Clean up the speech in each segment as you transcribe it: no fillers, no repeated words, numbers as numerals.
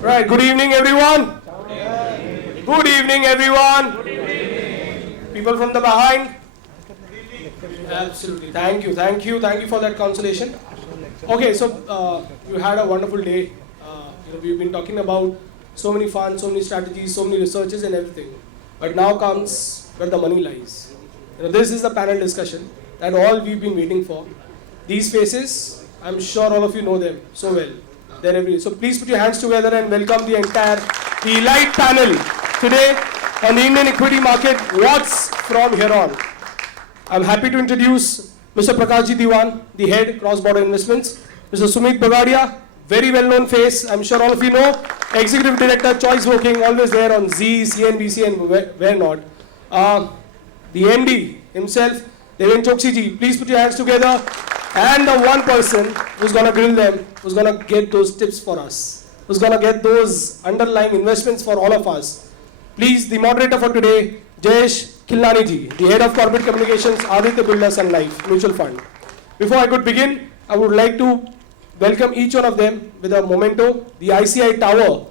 Right, good evening everyone. Good evening everyone. People from the behind. Absolutely, thank you for that consolation. Okay, so you had a wonderful day. We've been talking about so many fun, so many strategies, so many researches and everything. But now comes where the money lies. This is the panel discussion that all we've been waiting for. These faces, I'm sure all of you know them so well. They're everywhere. So please put your hands together and welcome the elite panel today on the Indian equity market. What's from here on? I'm happy to introduce Mr. Prakash Diwan, the head, Crossborder Investments. Mr. Sumeet, Bagadia, very well-known face. I'm sure all of you know. Executive Director, Choice Broking, always there on Z, CNBC, and where not. The MD himself, Deven Choksey. Please put your hands together. And the one person who's going to grill them, who's going to get those tips for us, who's going to get those underlying investments for all of us. Please, the moderator for today, Jayesh, Khilnani, the head of corporate communications, Aditya, Birla Sun Life Mutual Fund. Before I could begin, I would like to welcome each one of them with a memento, the ICI tower,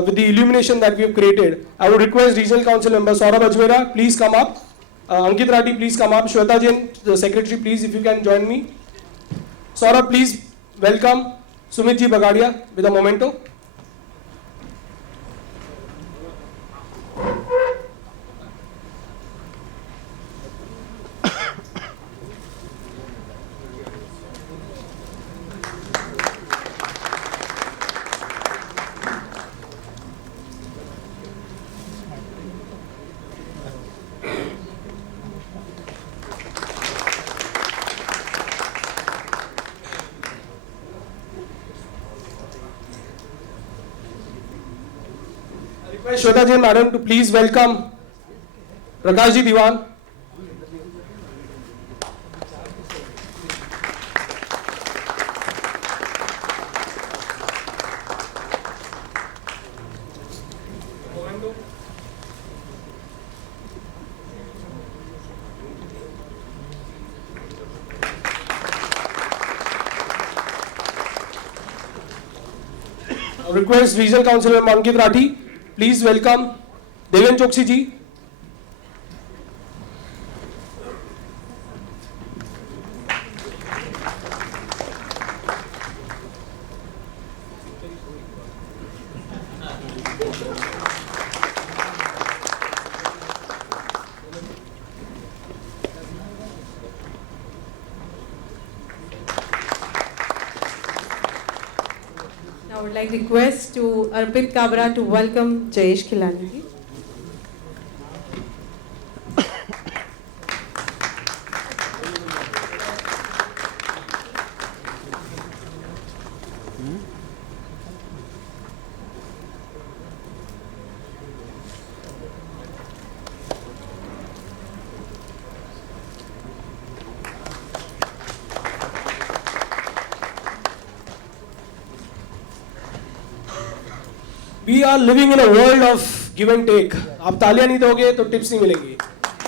with the illumination that we have created. I would request Regional Council member Saurabh Ajmera, please come up. Ankit Rathi, please come up. Shweta Jain, the secretary, please, if you can join me. Saurabh, please welcome Sumeet ji Bagadia with a memento. Shweta Jain madam to please welcome Prakash Diwan. Request Regional Council member Ankit Rathi. Please welcome Deven Choksey ji. I would like to request to Arpit Kabra to welcome Jayesh Khilnani. We are living in a world of give and take. आप तालियां नहीं दोगे तो tips नहीं मिलेंगी.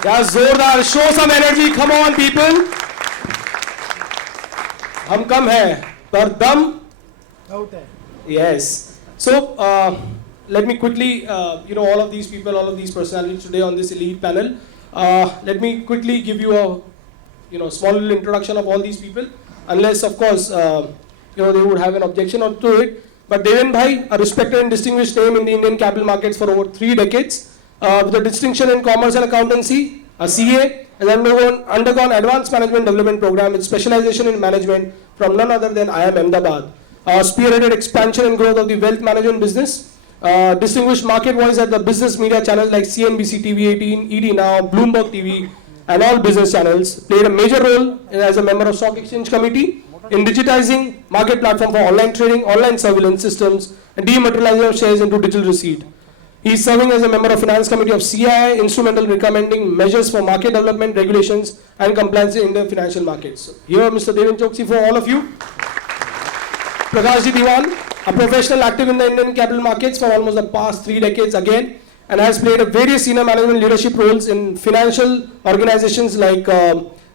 यार जोरदार, show some energy, come on people. हम कम है, पर दम out है. Yes. So let me quickly, all of these people, all of these personalities today on this elite panel. Let me quickly give you a, small little introduction of all these people. Unless, of course, they would have an objection or to it. But Deven Bhai, a respected and distinguished name in the Indian capital markets for over 3 decades, with a distinction in commerce and accountancy, a CA, has undergone advanced management development program with specialization in management from none other than IIM Ahmedabad. Spearheaded expansion and growth of the wealth management business, distinguished market voice at the business media channels like CNBC, TV18, ED Now, Bloomberg TV, and all business channels. Played a major role as a member of Stock Exchange Committee in digitizing market platform for online trading, online surveillance systems, and dematerialization of shares into digital receipt. He is serving as a member of Finance Committee of CII, instrumental in recommending measures for market development, regulations, and compliance in the financial markets. Here, Mr. Deven Choksey for all of you. Prakash Diwan, a professional active in the Indian capital markets for almost the past 3 decades again, and has played various senior management leadership roles in financial organizations like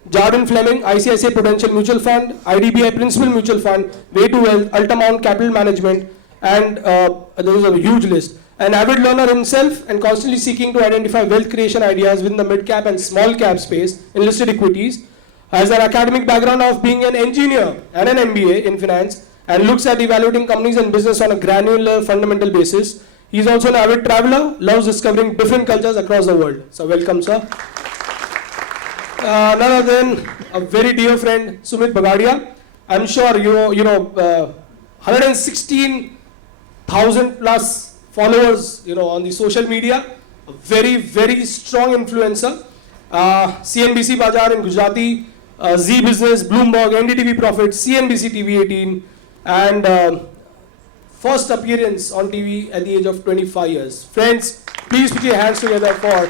Jarden Fleming, ICICI Prudential Mutual Fund, IDBI Principal Mutual Fund, Way to Wealth, Altamount Capital Management, and there is a huge list. An avid learner himself and constantly seeking to identify wealth creation ideas within the mid-cap and small-cap space in listed equities, has an academic background of being an engineer and an MBA in finance, and looks at evaluating companies and business on a granular fundamental basis. He is also an avid traveler, loves discovering different cultures across the world. So welcome, sir. None other than a very dear friend, Sumeet Bagadia. I'm sure you know 116,000 plus followers, on the social media. A very, very strong influencer. CNBC Bazaar in Gujarati, Z Business, Bloomberg, NDTV Profit, CNBC TV 18, and first appearance on TV at the age of 25 years. Friends, please put your hands together for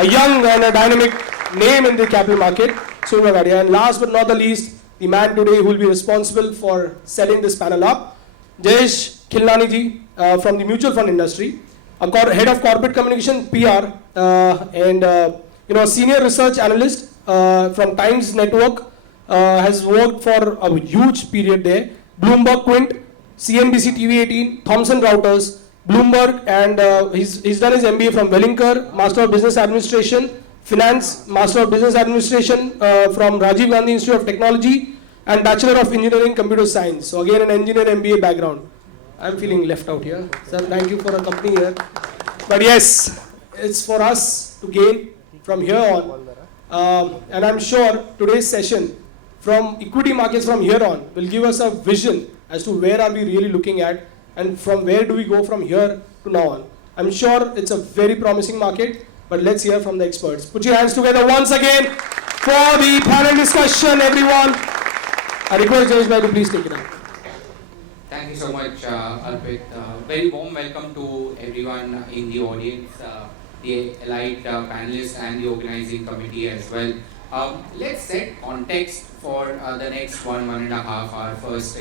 a young and a dynamic name in the capital market, Sumeet Bagadia. And last but not the least, the man today who will be responsible for setting this panel up, Jayesh Khilnani ji from the mutual fund industry, head of corporate communication PR, and a senior research analyst from Times Network, has worked for a huge period there. Bloomberg Quint, CNBC TV 18, Thomson Reuters, Bloomberg, and he's done his MBA from Wellinger, Master of Business Administration, Finance, Master of Business Administration from Rajiv Gandhi Institute of Technology, and Bachelor of Engineering Computer Science. So again, an engineer MBA background. I'm feeling left out here. Sir, thank you for accompanying here. But yes, it's for us to gain from here on. And I'm sure today's session from equity markets from here on will give us a vision as to where are we really looking at and from where do we go from here to now on. I'm sure it's a very promising market, but let's hear from the experts. Put your hands together once again for the panel discussion, everyone. I request Jayesh bhai to please take it up. Thank you so much, Arpit. Very warm welcome to everyone in the audience, the elite panelists and the organizing committee as well. Let's set context for the next 1.5 hour first.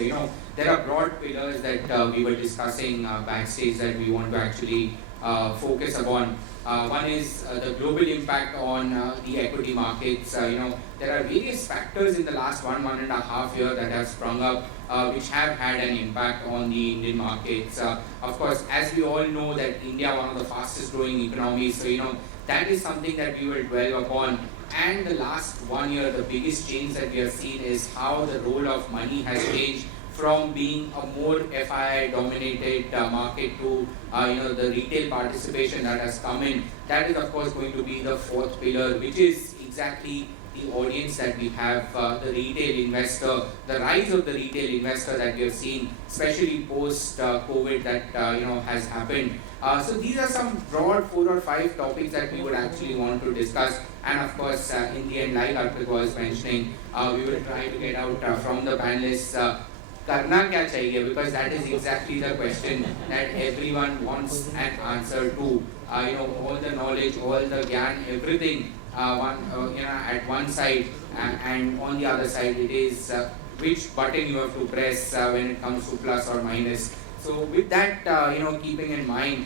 There are broad pillars that we were discussing backstage that we want to actually focus upon. One is the global impact on the equity markets. There are various factors in the last 1.5 year that have sprung up which have had an impact on the Indian markets. Of course, as we all know that India, one of the fastest growing economies, so that is something that we will dwell upon. And the last 1 year, the biggest change that we have seen is how the role of money has changed from being a more FII dominated market to the retail participation that has come in. That is of course going to be the fourth pillar, which is exactly the audience that we have, the retail investor, the rise of the retail investor that we have seen, especially post COVID that has happened. So these are some broad 4 or 5 topics that we would actually want to discuss, and of course in the end, like Arpit was mentioning, we will try to get out from the panelists karna kya chahiye, because that is exactly the question that everyone wants an answer to. All the knowledge, all the gyan, everything at one side, and on the other side it is which button you have to press when it comes to plus or minus. So with that keeping in mind,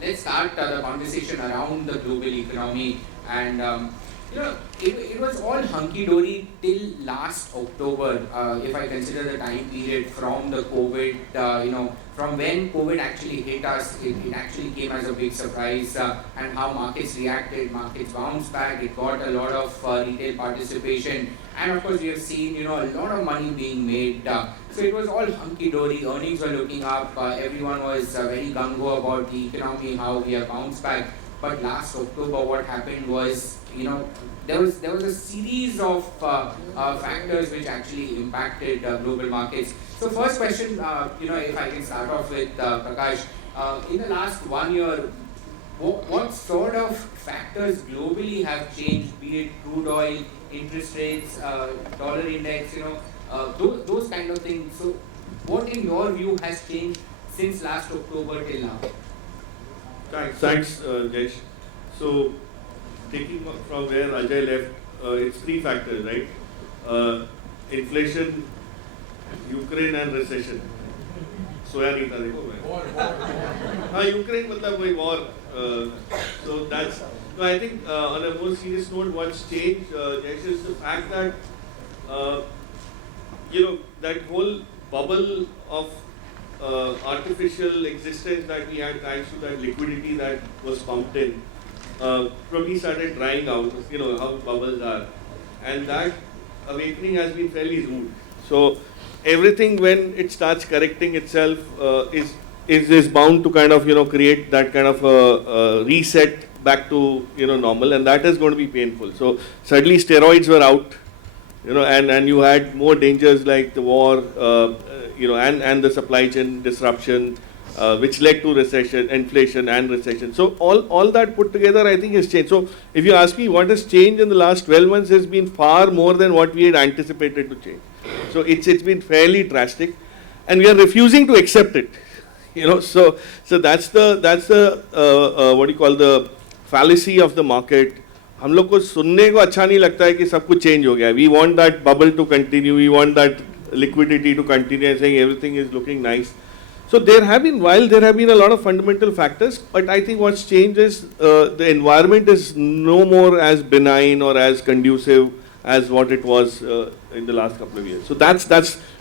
let's start the conversation around the global economy. And it was all hunky-dory till last October, if I consider the time period from the COVID, from when COVID actually hit us. It actually came as a big surprise, and how markets reacted. Markets bounced back, it got a lot of retail participation, and of course we have seen a lot of money being made. So it was all hunky-dory, earnings were looking up, everyone was very gung-ho about the economy, how we have bounced back. But last October, what happened was, there was a series of factors which actually impacted global markets. So first question, if I can start off with Prakash, in the last 1 year, what sort of factors globally have changed, be it crude oil, interest rates, dollar index, those kind of things. So what in your view has changed since last October till now? Thanks, Jayesh. So, taking from where Ajay left, it's 3 factors, right? Inflation, Ukraine, and recession. सोया नहीं था देखो मैं हाँ Ukraine मतलब वही war so that's no, I think on a more serious note what's changed Jayesh, is the fact that that whole bubble of artificial existence that we had thanks to that liquidity that was pumped in probably started drying out, how bubbles are, and that awakening has been fairly rude. So everything when it starts correcting itself is bound to kind of create that kind of reset back to normal, and that is going to be painful. So suddenly steroids were out, and you had more dangers like the war, and the supply chain disruption, which led to recession, inflation and recession. So all that put together I think has changed. So if you ask me what has changed in the last 12 months has been far more than what we had anticipated to change. So it's been fairly drastic and we are refusing to accept it. So that's the what do you call the fallacy of the market. हम लोग को सुनने को अच्छा नहीं लगता है कि सब कुछ चेंज हो गया है. We want that bubble to continue, we want that liquidity to continue and saying everything is looking nice. So there have been a lot of fundamental factors, but I think what's changed is the environment is no more as benign or as conducive as what it was in the last couple of years. So that's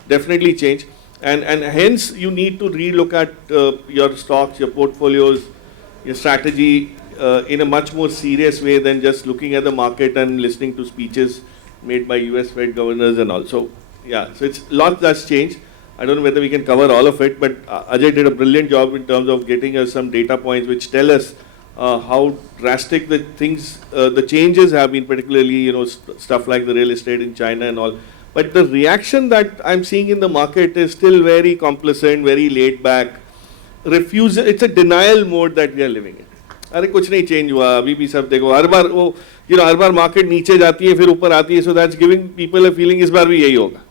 definitely changed, and hence you need to relook at your stocks, your portfolios, your strategy in a much more serious way than just looking at the market and listening to speeches made by US Fed governors and all. So yeah, so it's a lot that's changed. I don't know whether we can cover all of it, but Ajay did a brilliant job in terms of getting us some data points which tell us how drastic the changes have been, particularly stuff like the real estate in China and all. But the reaction that I'm seeing in the market is still very complacent, very laid back. Refusal, it's a denial mode that we are living in. अरे कुछ नहीं change हुआ अभी भी सब देखो हर बार वो हर बार market नीचे जाती है फिर ऊपर आती है so that's giving people a feeling इस बार भी यही होगा.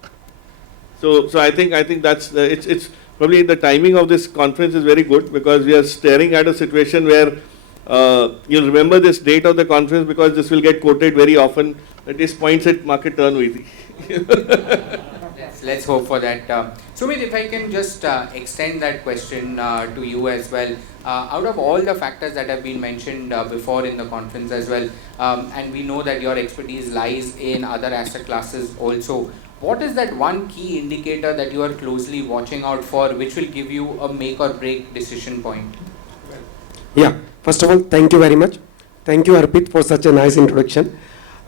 So I think that's it's probably the timing of this conference is very good because we are staring at a situation where you'll remember this date of the conference because this will get quoted very often. That is points at market turn हुई थी. Let's hope for that. Sumeet, if I can just extend that question to you as well. Out of all the factors that have been mentioned before in the conference as well, and we know that your expertise lies in other asset classes also, what is that one key indicator that you are closely watching out for which will give you a make or break decision point? Yeah, first of all, thank you very much. Thank you, Arpit, for such a nice introduction.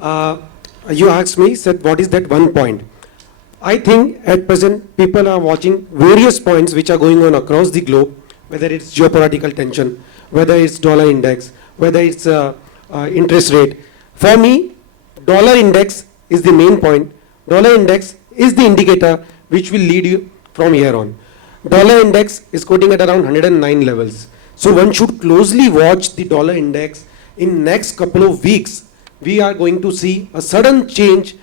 You asked me, said, what is that one point? I think at present people are watching various points which are going on across the globe, whether it's geopolitical tension, whether it's dollar index, whether it's interest rate. For me, dollar index is the main point. Dollar index is the indicator which will lead you from here on. Dollar index is quoting at around 109 levels. So one should closely watch the dollar index. In next couple of weeks, we are going to see a sudden change.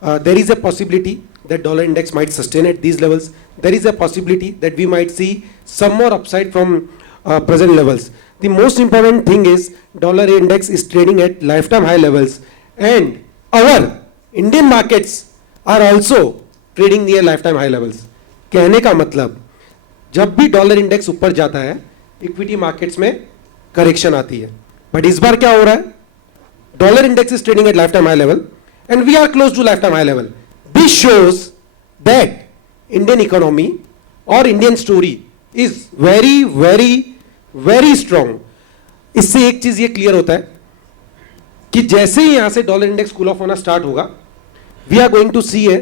There is a possibility that dollar index might sustain at these levels. There is a possibility that we might see some more upside from present levels. The most important thing is dollar index is trading at lifetime high levels, and our Indian markets are also trading near lifetime high levels. कहने का मतलब जब भी dollar index ऊपर जाता है equity markets में correction आती है, बट इस बार क्या हो रहा है? Dollar index is trading at lifetime high level and we are close to lifetime high level. This shows that Indian economy or Indian story is very, very, very strong. इससे एक चीज ये क्लियर होता है कि जैसे ही यहां से डॉलर इंडेक्स कूल ऑफ होना स्टार्ट होगा, we are going to see a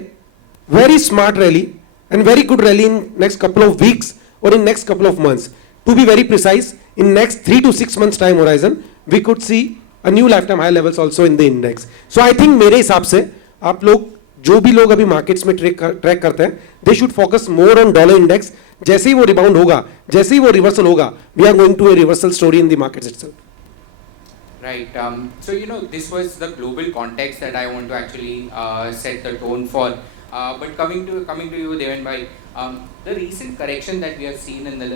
very smart rally and very good rally in next couple of weeks or in next couple of months. To be very precise, in next 3 to 6 months time horizon, we could see a new lifetime high levels also in the index. So I think मेरे हिसाब से आप लोग जो भी लोग अभी markets में ट्रैक करते हैं, they should focus more on dollar index. जैसे ही वो रिबाउंड होगा, जैसे ही वो रिवर्सल होगा, we are going to a reversal story in the markets itself. Right. So this was the global context that I want to actually set the tone for. But coming to you, Deven bhai, the recent correction that we have seen in the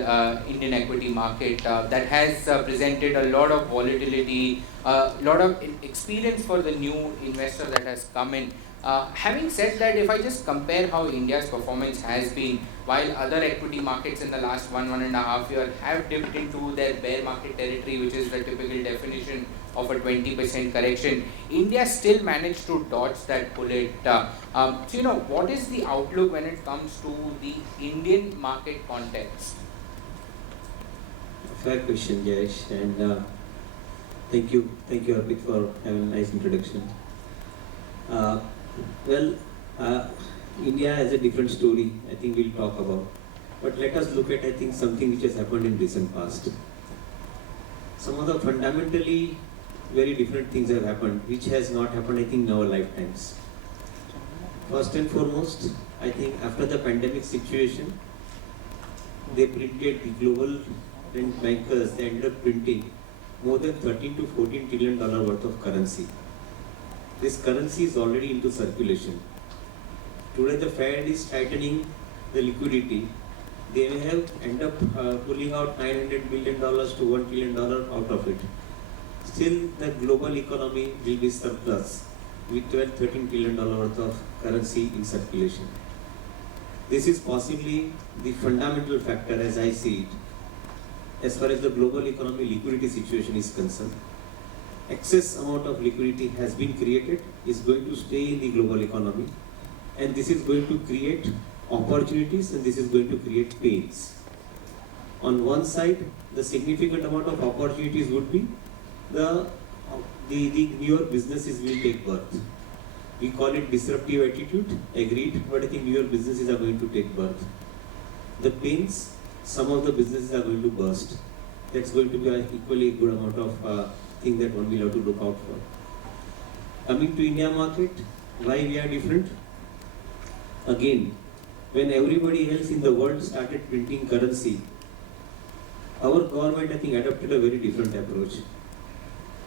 Indian equity market that has presented a lot of volatility, a lot of experience for the new investor that has come in. Having said that, if I just compare how India's performance has been, while other equity markets in the last 1.5 years have dipped into their bear market territory, which is the typical definition of a 20% correction, India still managed to dodge that bullet. So, what is the outlook when it comes to the Indian market context? Fair question, Jayesh, and thank you, Arpit, for having a nice introduction. Well, India has a different story, I think we'll talk about. But let us look at, I think, something which has happened in recent past. Some of the fundamentally very different things have happened, which has not happened, I think, in our lifetimes. First and foremost, I think after the pandemic situation, they printed the global bankers, they ended up printing more than 13 to 14 trillion dollar worth of currency. This currency is already into circulation. Today the Fed is tightening the liquidity. They may have end up pulling out $900 billion to $1 trillion out of it. Still the global economy will be surplus with 12-13 trillion dollar worth of currency in circulation. This is possibly the fundamental factor as I see it, as far as the global economy liquidity situation is concerned. Excess amount of liquidity has been created, is going to stay in the global economy, and this is going to create opportunities and this is going to create pains. On one side, the significant amount of opportunities would be the newer businesses will take birth. We call it disruptive attitude, agreed, but I think newer businesses are going to take birth. The pains, some of the businesses are going to burst. That's going to be an equally good amount of thing that one will have to look out for. Coming to India market, why we are different? Again, when everybody else in the world started printing currency, our government, I think, adopted a very different approach.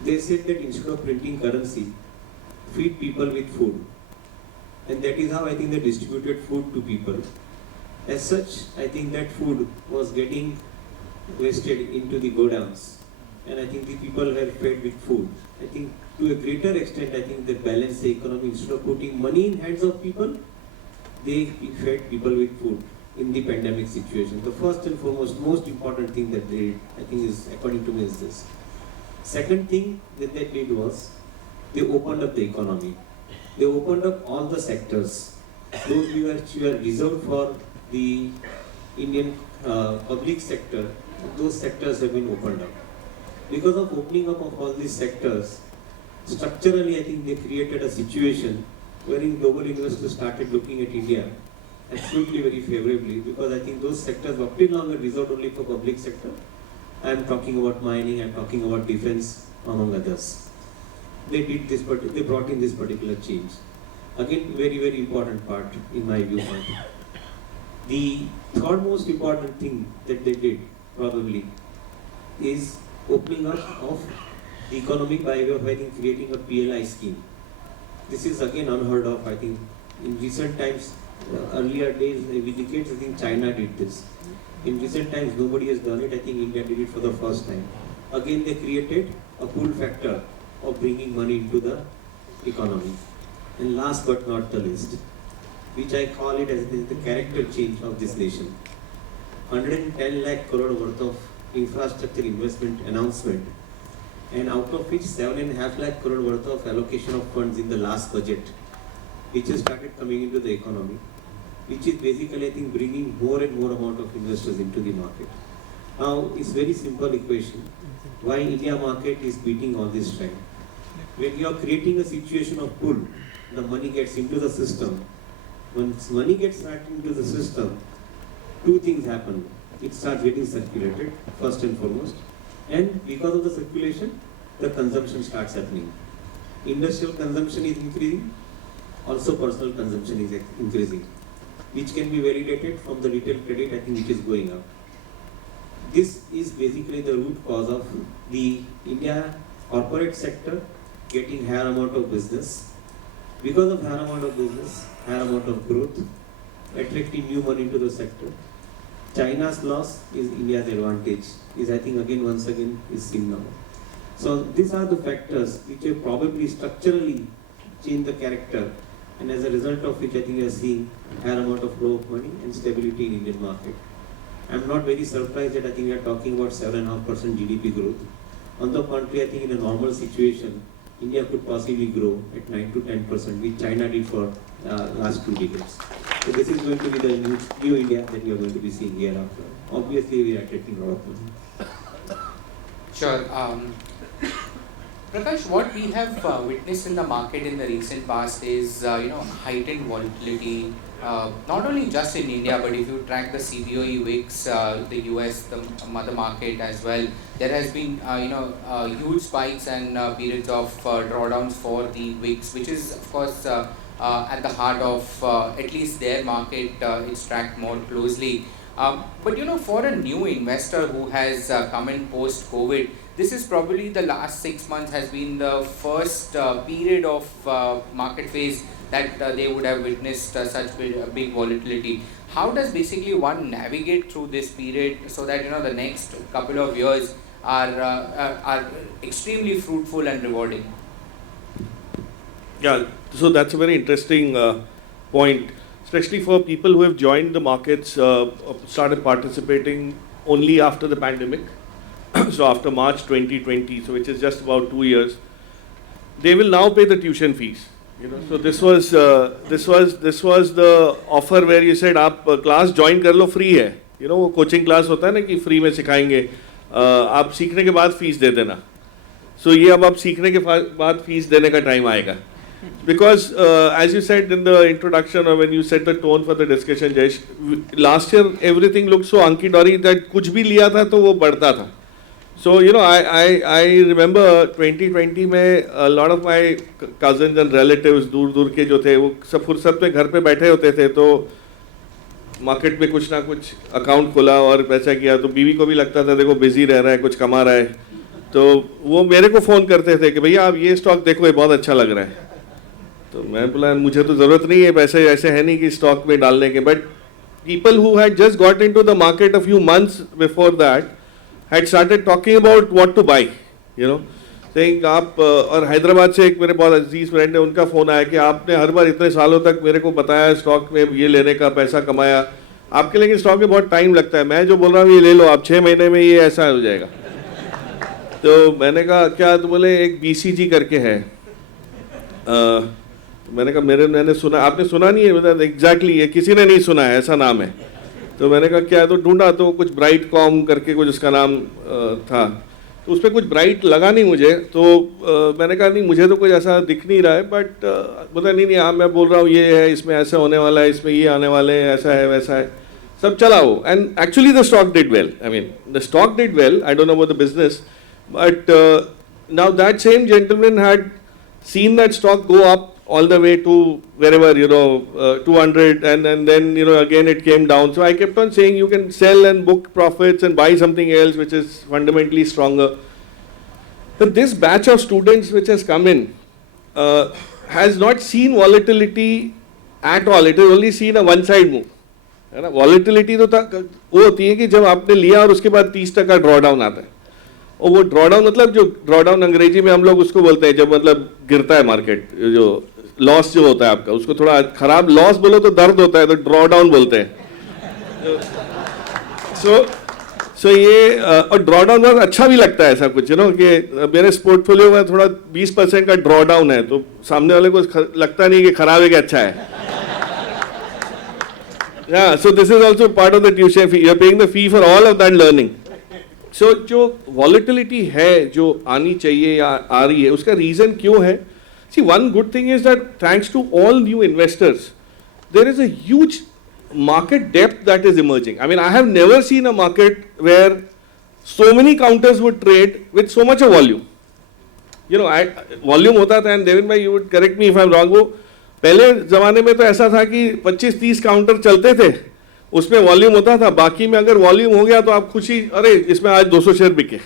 They said that instead of printing currency, feed people with food. And that is how I think they distributed food to people. As such, I think that food was getting wasted into the godowns. And I think the people were fed with food. I think to a greater extent, I think they balanced the economy. Instead of putting money in hands of people, they fed people with food in the pandemic situation. The first and foremost, most important thing that they did, I think is, according to me, is this. Second thing that they did was, they opened up the economy. They opened up all the sectors. Those which were reserved for the Indian public sector, those sectors have been opened up. Because of opening up of all these sectors, structurally I think they created a situation wherein global investors started looking at India absolutely very favorably, because I think those sectors were till now reserved only for public sector. I am talking about mining, I am talking about defense, among others. They did this, but they brought in this particular change. Again, very, very important part in my viewpoint. The third most important thing that they did, probably, is opening up of the economy by way of, I think, creating a PLI scheme. This is again unheard of, I think. In recent times, earlier days, decades, I think China did this. In recent times, nobody has done it. I think India did it for the first time. Again, they created a pull factor of bringing money into the economy. And last but not the least, which I call it as the character change of this nation. 110 lakh crore worth of infrastructure investment announcement, and out of which 7.5 lakh crore worth of allocation of funds in the last budget, which has started coming into the economy, which is basically, I think, bringing more and more amount of investors into the market. Now, it's very simple equation. Why India market is beating all this trend? When you are creating a situation of pull, the money gets into the system. Once money gets back into the system, two things happen. It starts getting circulated, first and foremost. And because of the circulation, the consumption starts happening. Industrial consumption is increasing, also personal consumption is increasing, which can be validated from the retail credit, I think, which is going up. This is basically the root cause of the India corporate sector getting higher amount of business. Because of higher amount of business, higher amount of growth, attracting new money into the sector. China's loss is India's advantage, is, I think, again, once again, is seen now. So these are the factors which have probably structurally changed the character, and as a result of which I think we are seeing higher amount of flow of money and stability in Indian market. I'm not very surprised that I think we are talking about 7.5% GDP growth. On the contrary, I think in a normal situation, India could possibly grow at 9 to 10%, which China did for last 2 decades. So this is going to be the new India that we are going to be seeing hereafter. Obviously, we are attracting a lot of money. Sure. Prakash, what we have witnessed in the market in the recent past is, heightened volatility, not only just in India, but if you track the CBOE wicks, the US, the mother market as well, there has been, huge spikes and periods of drawdowns for the wicks, which is, of course, at the heart of at least their market. It's tracked more closely. But for a new investor who has come in post-COVID, this is probably the last 6 months has been the first period of market phase that they would have witnessed such big volatility. How does basically one navigate through this period so that the next couple of years are extremely fruitful and rewarding? Yeah, so that's a very interesting point, especially for people who have joined the markets, started participating only after the pandemic. So after March 2020, so which is just about 2 years, they will now pay the tuition fees. So this was the offer where you said, "आप class join कर लो, free है." वो coaching class होता है ना कि free में सिखाएंगे, आप सीखने के बाद fees दे देना. So ये अब आप सीखने के बाद fees देने का time आएगा. Because as you said in the introduction or when you set the tone for the discussion, Jayesh, last year everything looked so hunky-dory that कुछ भी लिया था तो वो बढ़ता था. So I remember 2020 में a lot of my cousins and relatives दूर के जो थे वो सब फुर्सत में घर पे बैठे होते थे, तो मार्केट में कुछ ना कुछ अकाउंट खोला और पैसा किया, तो बीवी को भी लगता था देखो बिजी रह रहा है, कुछ कमा रहा है, तो वो मेरे को फ़ोन करते थे कि भैया आप ये स्टॉक देखो, ये बहुत अच्छा लग रहा है. तो मैं बोला मुझे तो ज़रूरत नहीं है, पैसे ऐसे है नहीं कि स्टॉक में डालने के. But people who had just got into the market a few months before that had started talking about what to buy, saying आप और हैदराबाद से एक मेरे बहुत अजीज फ्रेंड है, उनका फ़ोन आया कि आपने हर बार इतने सालों तक मेरे को बताया स्टॉक में ये लेने का, पैसा कमाया, आपके लेकिन स्टॉक में बहुत टाइम लगता है, मैं जो बोल रहा हूँ ये ले लो आप, 6 महीने में ये ऐसा हो जाएगा. तो मैंने कहा क्या, तो बोले एक BCG करके है. मैंने कहा मैंने सुना, आपने सुना नहीं है? मतलब एग्जैक्टली ये किसी ने नहीं सुना है, ऐसा नाम है. तो मैंने कहा क्या, तो ढूंढा तो कुछ ब्राइट कॉम करके कुछ उसका नाम था, तो उस पर कुछ ब्राइट लगा नहीं मुझे, तो मैंने कहा नहीं मुझे तो कुछ ऐसा दिख नहीं रहा है, बट बोला नहीं हाँ मैं बोल रहा हूँ ये है, इसमें ऐसा होने वाला है, इसमें ये आने वाले हैं, ऐसा है वैसा है, सब चला वो. And actually the stock did well, I mean the stock did well, I don't know about the business, but now that same gentleman had seen that stock go up all the way to wherever 200, and then again it came down. So I kept on saying you can sell and book profits and buy something else which is fundamentally stronger. But this batch of students which has come in has not seen volatility at all. It has only seen a one side move. है ना, volatility तो वो होती है कि जब आपने लिया और उसके बाद 30% ड्रॉडाउन आता है, और वो ड्रॉडाउन मतलब जो ड्रॉडाउन अंग्रेजी में हम लोग उसको बोलते हैं जब मतलब गिरता है मार्केट, जो लॉस जो होता है आपका, उसको थोड़ा खराब लॉस बोलो तो दर्द होता है, तो ड्रॉडाउन बोलते हैं. सो ये और ड्रॉडाउन बहुत अच्छा भी लगता है ऐसा कुछ कि मेरे पोर्टफोलियो में थोड़ा 20% का ड्रॉडाउन है, तो सामने वाले को लगता नहीं कि खराब है कि अच्छा है. Yeah, so this is also part of the tuition fee. You are paying the fee for all of that learning. So जो volatility है जो आनी चाहिए या आ रही है, उसका reason क्यों है? See, one good thing is that thanks to all new investors, there is a huge market depth that is emerging. I mean, I have never seen a market where so many counters would trade with so much of volume. Volume होता था, and Deven bhai, you would correct me if I'm wrong, वो पहले ज़माने में तो ऐसा था कि 25-30 काउंटर चलते थे, उसमें वॉल्यूम होता था, बाकी में अगर वॉल्यूम हो गया तो आप खुशी, अरे इसमें आज 200 शेयर बिके,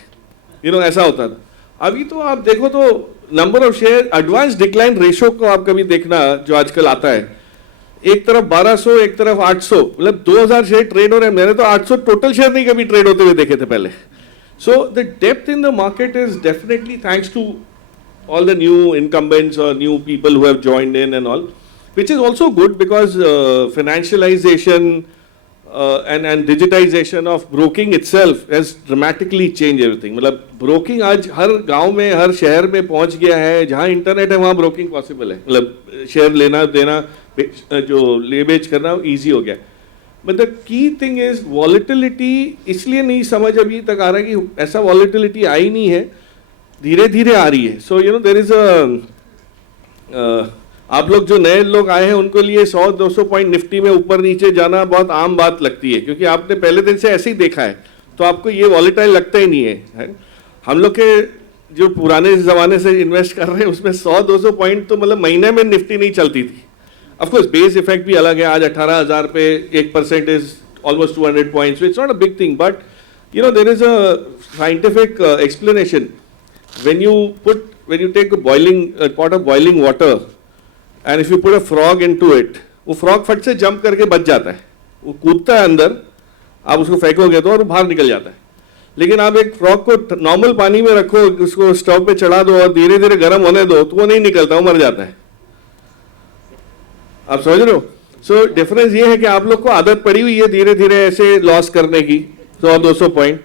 ऐसा होता था. अभी तो आप देखो तो number of share, advance decline ratio को आप कभी देखना जो आजकल आता है, एक तरफ 1200 एक तरफ 800, मतलब 2000 शेयर ट्रेड हो रहे हैं. मैंने तो 800 टोटल शेयर नहीं कभी ट्रेड होते हुए देखे थे पहले. So the depth in the market is definitely thanks to all the new incumbents or new people who have joined in and all, which is also good because financialization and digitization of broking itself has dramatically changed everything. मतलब broking आज हर गांव में हर शहर में पहुंच गया है, जहां इंटरनेट है वहां broking possible है. मतलब शेयर लेना देना जो ले बेच करना easy हो गया. But the key thing is volatility इसलिए नहीं समझ अभी तक आ रहा है कि ऐसा volatility आई नहीं है, धीरे धीरे आ रही है. So you know there is a आप लोग जो नए लोग आए हैं उनको लिए 100-200 पॉइंट निफ्टी में ऊपर नीचे जाना बहुत आम बात लगती है, क्योंकि आपने पहले दिन से ऐसे ही देखा है, तो आपको ये वॉलेटाइल लगता ही नहीं है. हम लोग के जो पुराने ज़माने से इन्वेस्ट कर रहे हैं उसमें 100-200 पॉइंट तो मतलब महीने में निफ्टी नहीं चलती थी. ऑफकोर्स बेस इफेक्ट भी अलग है. आज 18,000 पे 1% is almost 200 points. It's not a big thing, but you know there is a scientific explanation. when you take a pot of boiling water and if you put a frog into it, वो frog फट से jump करके बच जाता है, वो कूदता है अंदर, आप उसको फेंकोगे तो और बाहर निकल जाता है. लेकिन आप एक फ्रॉग को नॉर्मल पानी में रखो, उसको स्टोव पे चढ़ा दो और धीरे धीरे गर्म होने दो तो वो नहीं निकलता, वो मर जाता है. आप समझ रहे हो? सो डिफरेंस ये है कि आप लोग को आदत पड़ी हुई है धीरे धीरे ऐसे लॉस करने की 100-200 पॉइंट,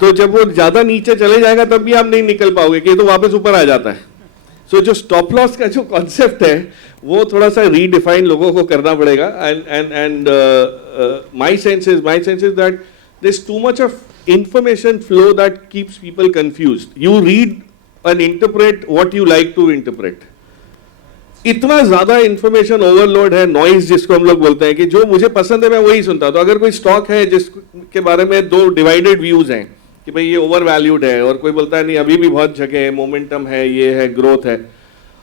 तो जब वो ज्यादा नीचे चले जाएगा तब भी आप नहीं निकल पाओगे कि तो वापस ऊपर आ जाता है. सो जो स्टॉप लॉस का जो कॉन्सेप्ट है वो थोड़ा सा रीडिफाइन लोगों को करना पड़ेगा. And my sense is that there is too much of information flow that keeps people confused. You read and interpret what you like to interpret. इतना ज्यादा इंफॉर्मेशन ओवरलोड है, नॉइज जिसको हम लोग बोलते हैं, कि जो मुझे पसंद है मैं वही सुनता हूं. तो अगर कोई स्टॉक है जिसके बारे में दो डिवाइडेड व्यूज हैं कि भाई ये ओवर वैल्यूड है, और कोई बोलता है नहीं अभी भी बहुत जगह है, मोमेंटम है, ये है, ग्रोथ है,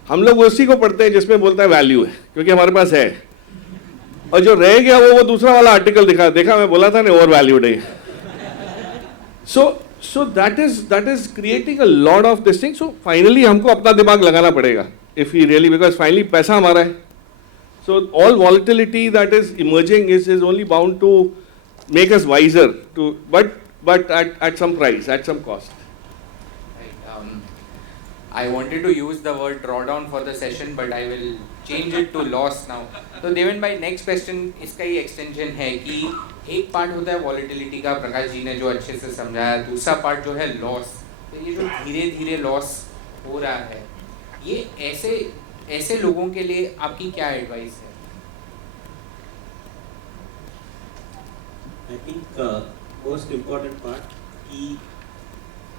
हम लोग उसी को पढ़ते हैं जिसमें बोलता है वैल्यू है, क्योंकि हमारे पास है. और जो रह गया वो दूसरा वाला आर्टिकल देखा मैं बोला था ना ओवर वैल्यूड है. So that is creating a lot of this thing. So finally हमको अपना दिमाग लगाना पड़ेगा if we really, because finally पैसा हमारा है. So all volatility that is emerging is only bound to make us wiser, but at some price, at some cost. Right. I wanted to use the word drawdown for the session, but I will change it to loss now. So Deven भाई, next question इसका ही extension है कि एक part होता है volatility का, प्रकाश जी ने जो अच्छे से समझाया, दूसरा पार्ट जो है loss. तो ये जो धीरे धीरे loss हो रहा है, ये ऐसे लोगों के लिए आपकी क्या एडवाइस है? I think most important part कि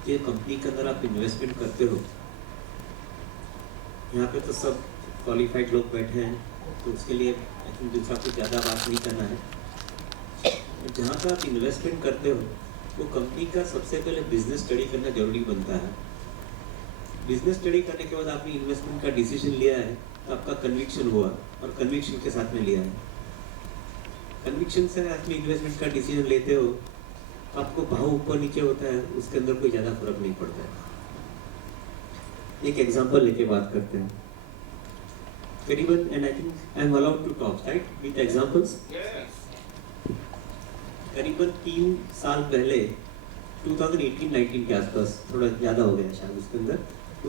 जो कंपनी के अंदर आप इन्वेस्टमेंट करते हो, यहाँ पे तो सब क्वालिफाइड लोग बैठे हैं, तो उसके लिए आई थिंक दूसरा कुछ ज़्यादा बात नहीं करना है. जहाँ पे आप इन्वेस्टमेंट करते हो वो कंपनी का सबसे पहले बिजनेस स्टडी करना जरूरी बनता है. बिजनेस स्टडी करने के बाद आपने इन्वेस्टमेंट का डिसीजन लिया है, तो आपका कन्विक्शन हुआ, और कन्विक्शन के साथ में लिया है. कन्विक्शन से आपने इन्वेस्टमेंट का डिसीजन लेते हो, तो आपको भाव ऊपर नीचे होता है, उसके अंदर कोई ज़्यादा फर्क नहीं पड़ता है. एक एग्जांपल लेके बात करते हैं. करीबन, and I think I am allowed to talk right with examples. करीबन 3 साल पहले 2018-19 के आसपास, थोड़ा ज़्यादा हो गया शायद उसके अंदर,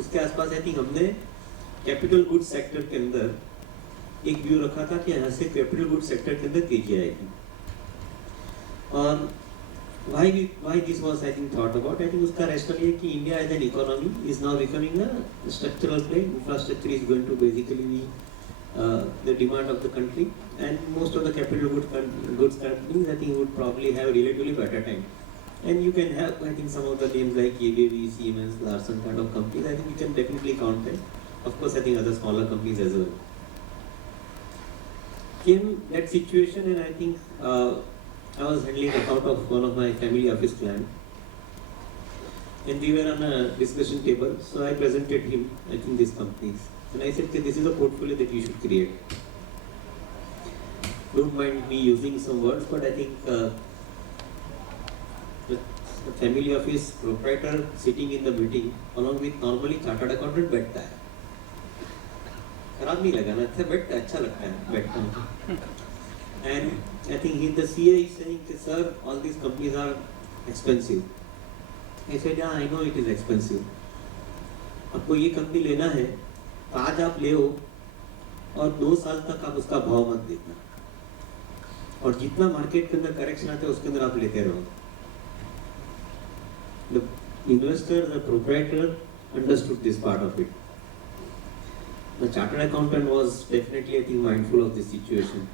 उसके आसपास आई थिंक हमने कैपिटल गुड्स सेक्टर के अंदर एक व्यू रखा था कि यहाँ से कैपिटल गुड्स सेक्टर के अंदर तेजी आएगी. और why this was I think thought about, I think उसका rationale है कि India as an economy is now becoming a structural play. Infrastructure is going to basically be the demand of the country, and most of the capital goods companies I think would probably have relatively better time. And you can have, I think, some of the names like ABB, Siemens, Larsen kind of companies. I think you can definitely count them. Of course, I think other smaller companies as well. Came that situation, and I think I was handling account of one of my family office clients, and we were on a discussion table. So I presented him, I think, these companies, and I said, okay, this is a portfolio that you should create. Don't mind me using some words, but I think the family office proprietor sitting in the meeting along with normally chartered accountant बैठता है. खराब नहीं लगा ना, अच्छा लगता है बैठता हूँ. And I think the CA is saying, sir, all these companies are expensive. I said, yeah, I know it is expensive. आपको ये कंपनी लेना है, तो आज आप ले हो और 2 साल तक आप उसका भाव मत देखना, और जितना मार्केट के अंदर करेक्शन आते हैं उसके अंदर आप लेते रहो. The investor, the proprietor understood this part of it. The chartered accountant was definitely, I think, mindful of this situation.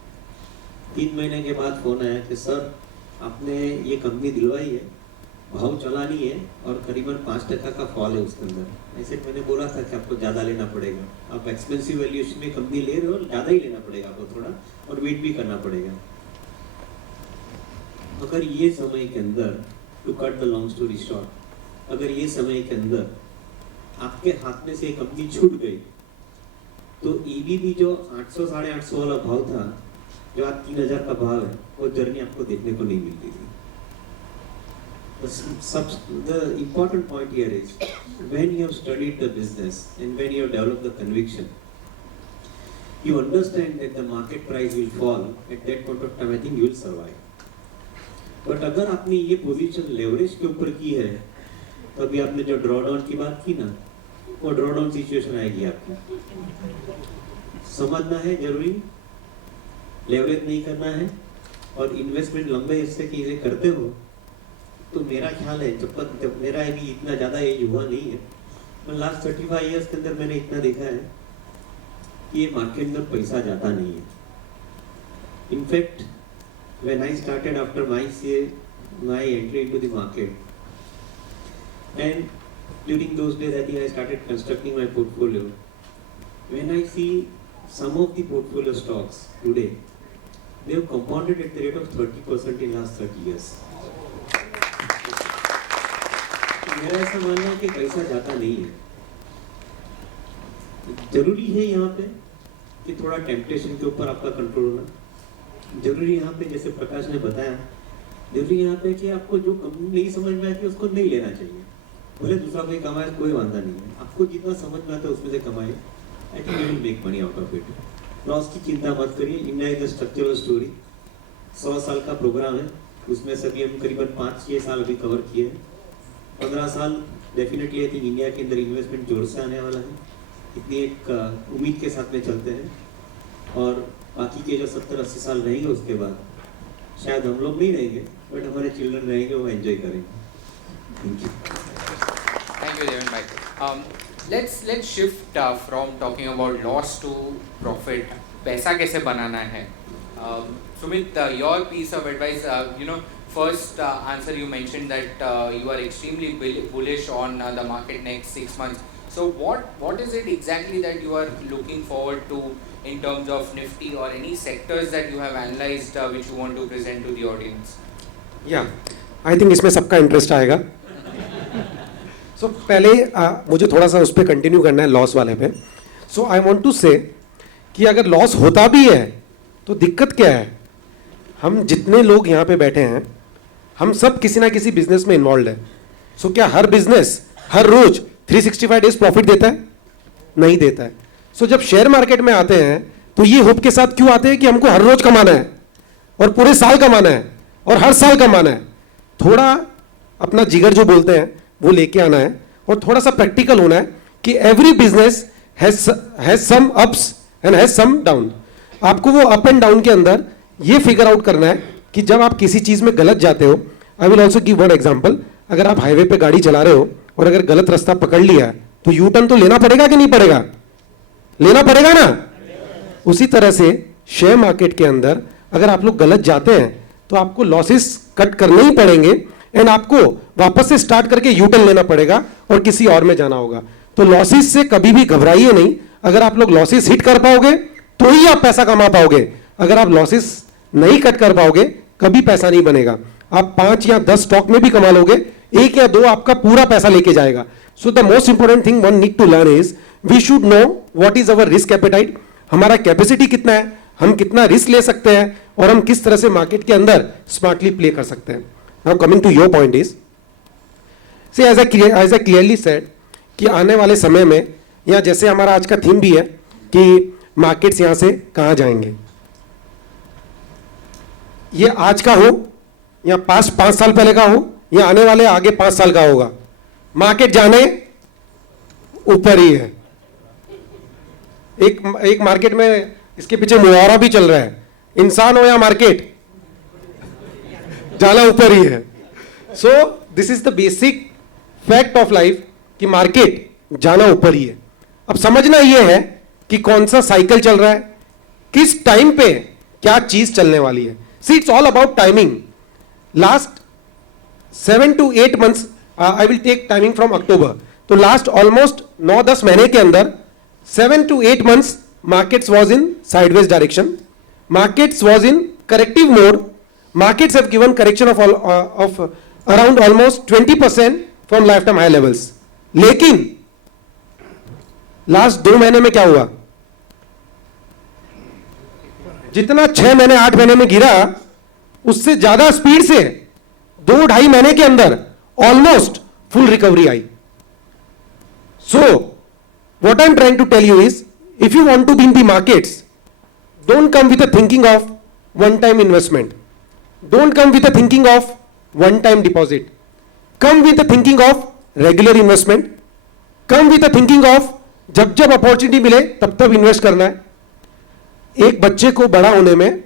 3 महीने के बाद फोन आया कि सर आपने ये कंपनी दिलवाई है, भाव चलानी है और करीबन 5% का फॉल है उसके अंदर. ऐसे मैंने बोला था कि आपको ज़्यादा लेना पड़ेगा, आप एक्सपेंसिव वैल्यूएशन में कंपनी ले रहे हो, ज़्यादा ही लेना पड़ेगा आपको थोड़ा, और वेट भी करना पड़ेगा. अगर ये समय के अंदर, to cut the long story short, अगर ये समय के अंदर आपके हाथ में से ये कंपनी छूट गई, तो ईबी भी जो 800-850 वाला भाव था, जो आज 3000 का भाव है, वो जर्नी आपको देखने को नहीं मिलती थी. The important point here is, when you have studied the business and when you have developed the conviction, you understand that the market price will fall. At that point of time, I think you will survive. But अगर आपने ये position leverage के ऊपर की है, तो अभी आपने जो ड्रॉडाउन की बात की ना, वो ड्रॉडाउन सिचुएशन आएगी आपकी. समझना है जरूरी, लेवरेज नहीं करना है, और इन्वेस्टमेंट लंबे हिस्से की चीजें करते हो, तो मेरा ख्याल है जब मेरा अभी इतना ज़्यादा एज हुआ नहीं है, मैं लास्ट 35 ईयर्स के अंदर मैंने इतना देखा है कि ये मार्केट में पैसा जाता नहीं है. In fact when I started after my entry into the market, and during those days I think I started constructing my portfolio. When I see some of the portfolio stocks today, they have compounded at the rate of 30% in last 30 years. मेरा ऐसा मानना है कि पैसा जाता नहीं है. जरूरी है यहाँ पे कि थोड़ा टेम्पटेशन के ऊपर आपका कंट्रोल होना जरूरी. यहाँ पे जैसे प्रकाश ने बताया, जरूरी यहाँ पे कि आपको जो कंपनी नहीं समझ में आती उसको नहीं लेना चाहिए. भले दूसरा कोई कमाए कोई वांधा नहीं है, आपको जितना समझ में आता है उसमें से कमाए. आई think you will make money out of it. Loss की चिंता मत करिए. India is a structural story. 100 साल का प्रोग्राम है, उसमें सभी हम करीबन 5-6 साल अभी कवर किए हैं. 15 साल डेफिनेटली आई थिंक इंडिया के अंदर इन्वेस्टमेंट जोर से आने वाला है. इतनी एक उम्मीद के साथ में चलते हैं, और बाकी के जो 70-80 साल रहेंगे उसके बाद शायद हम लोग नहीं रहेंगे, बट हमारे चिल्ड्रन रहेंगे, वो एंजॉय करेंगे. Thank you. Thank you, Deven bhai. Let's shift from talking about loss to profit. पैसा कैसे बनाना है? Sumeet, your piece of advice, first answer you mentioned that you are extremely bullish on the market next 6 months. So what is it exactly that you are looking forward to in terms of Nifty or any sectors that you have analyzed which you want to present to the audience? Yeah, I think इसमें सबका interest आएगा. So पहले मुझे थोड़ा सा उस पर continue करना है, लॉस वाले पे. So I want to say कि अगर लॉस होता भी है तो दिक्कत क्या है? हम जितने लोग यहाँ पे बैठे हैं, हम सब किसी ना किसी बिजनेस में इन्वॉल्व है. सो क्या हर बिजनेस हर रोज 365 डेज प्रॉफिट देता है? नहीं देता है. सो जब शेयर मार्केट में आते हैं तो ये होप के साथ क्यों आते हैं कि हमको हर रोज कमाना है और पूरे साल कमाना है और हर साल कमाना है. थोड़ा अपना जिगर जो बोलते हैं वो लेके आना है, और थोड़ा सा प्रैक्टिकल होना है कि every business has some ups and has some down. आपको वो अप एंड डाउन के अंदर ये फिगर आउट करना है कि जब आप किसी चीज में गलत जाते हो. I will also give one example. अगर आप हाईवे पे गाड़ी चला रहे हो और अगर गलत रास्ता पकड़ लिया तो यू टर्न तो लेना पड़ेगा कि नहीं पड़ेगा? लेना पड़ेगा ना. उसी तरह से शेयर मार्केट के अंदर अगर आप लोग गलत जाते हैं तो आपको लॉसेस कट करने ही पड़ेंगे, एंड आपको वापस से स्टार्ट करके यू टर्न लेना पड़ेगा और किसी और में जाना होगा. तो लॉसेस से कभी भी घबराइए नहीं. अगर आप लोग लॉसेस हिट कर पाओगे तो ही आप पैसा कमा पाओगे. अगर आप लॉसेस नहीं कट कर पाओगे कभी पैसा नहीं बनेगा. आप 5 या 10 स्टॉक में भी कमा लोगे, 1 या 2 आपका पूरा पैसा लेके जाएगा. So the most important thing one need to learn is we should know what is our risk appetite. हमारा कैपेसिटी कितना है, हम कितना रिस्क ले सकते हैं, और हम किस तरह से मार्केट के अंदर स्मार्टली प्ले कर सकते हैं. Now coming to your point is, see as I clearly said कि आने वाले समय में, या जैसे हमारा आज का थीम भी है कि मार्केट्स यहां से कहां जाएंगे, ये आज का हो या 5 साल पहले का हो ये आने वाले आगे 5 साल का होगा। मार्केट जाने ऊपर ही है। एक मार्केट में इसके पीछे मुहावरा भी चल रहा है, इंसान हो या मार्केट, जाना ऊपर ही है। So this is the basic fact of life कि मार्केट जाना ऊपर ही है। अब समझना यह है कि कौन सा साइकिल चल रहा है, किस टाइम पे क्या चीज चलने वाली है। See it's all about timing. Last 7 to 8 months, I will take timing from October, तो लास्ट ऑलमोस्ट 9-10 महीने के अंदर 7 to 8 months markets was in sideways direction, markets was in corrective mode, markets have given correction of around almost 20% from lifetime high levels. लेकिन last 2 महीने में क्या हुआ, जितना 6 महीने 8 महीने में गिरा उससे ज्यादा स्पीड से 2-2.5 महीने के अंदर almost full recovery I. So what I'm trying to tell you is, if you want to be in the markets, don't come with a thinking of one-time investment. Don't come with a thinking of one-time deposit. Come with a thinking of regular investment. Come with a thinking of जब जब opportunity मिले तब तब invest करना है। एक बच्चे को बड़ा होने में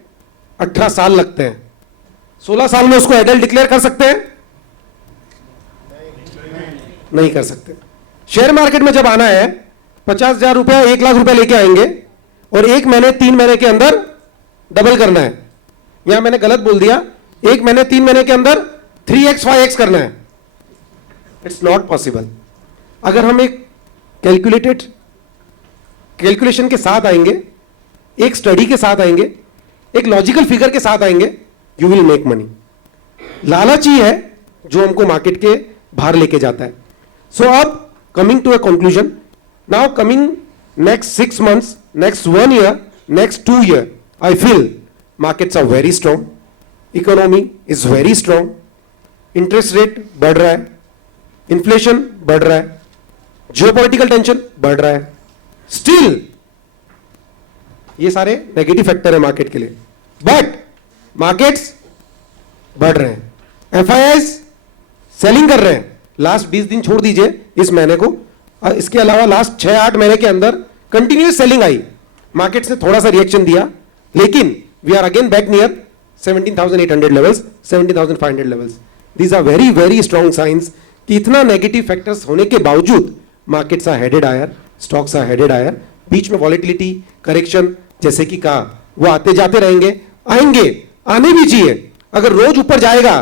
18 साल लगते हैं, 16 साल में उसको एडल्ट डिक्लेयर कर सकते हैं? नहीं कर सकते। शेयर मार्केट में जब आना है 50,000 रुपया 1 लाख रुपया लेके आएंगे और 1 महीने 3 महीने के अंदर डबल करना है। यहां मैंने गलत बोल दिया, 1 महीने 3 महीने के अंदर 3x 5x करना है। It's not possible. अगर हम एक कैलकुलेशन के साथ आएंगे, एक स्टडी के साथ आएंगे, एक लॉजिकल फिगर के साथ आएंगे, यू विल मेक मनी। लालच ही है जो हमको मार्केट के बाहर लेके जाता है। सो अब coming to a conclusion, now coming next 6 months, next 1 year, next 2 year, I feel markets are very strong, economy is very strong, interest rate बढ़ रहा है, inflation बढ़ रहा है, geopolitical tension बढ़ रहा है, still ये सारे नेगेटिव फैक्टर है मार्केट के लिए, बट मार्केट्स बढ़ रहे हैं, FIIs सेलिंग कर रहे हैं। लास्ट 20 दिन छोड़ दीजिए इस महीने को, इसके अलावा लास्ट 6-8 महीने के अंदर कंटिन्यूस सेलिंग आई। मार्केट ने थोड़ा सा रिएक्शन दिया, लेकिन we are again back near 17,800 levels, 17,500 levels. These are very very strong signs कि इतना नेगेटिव फैक्टर्स होने के बावजूद markets are headed higher, stocks are headed higher. बीच में वॉलेटिलिटी, करेक्शन जैसे कि कहा वो आते जाते रहेंगे, आएंगे, आने भी चाहिए। अगर रोज ऊपर जाएगा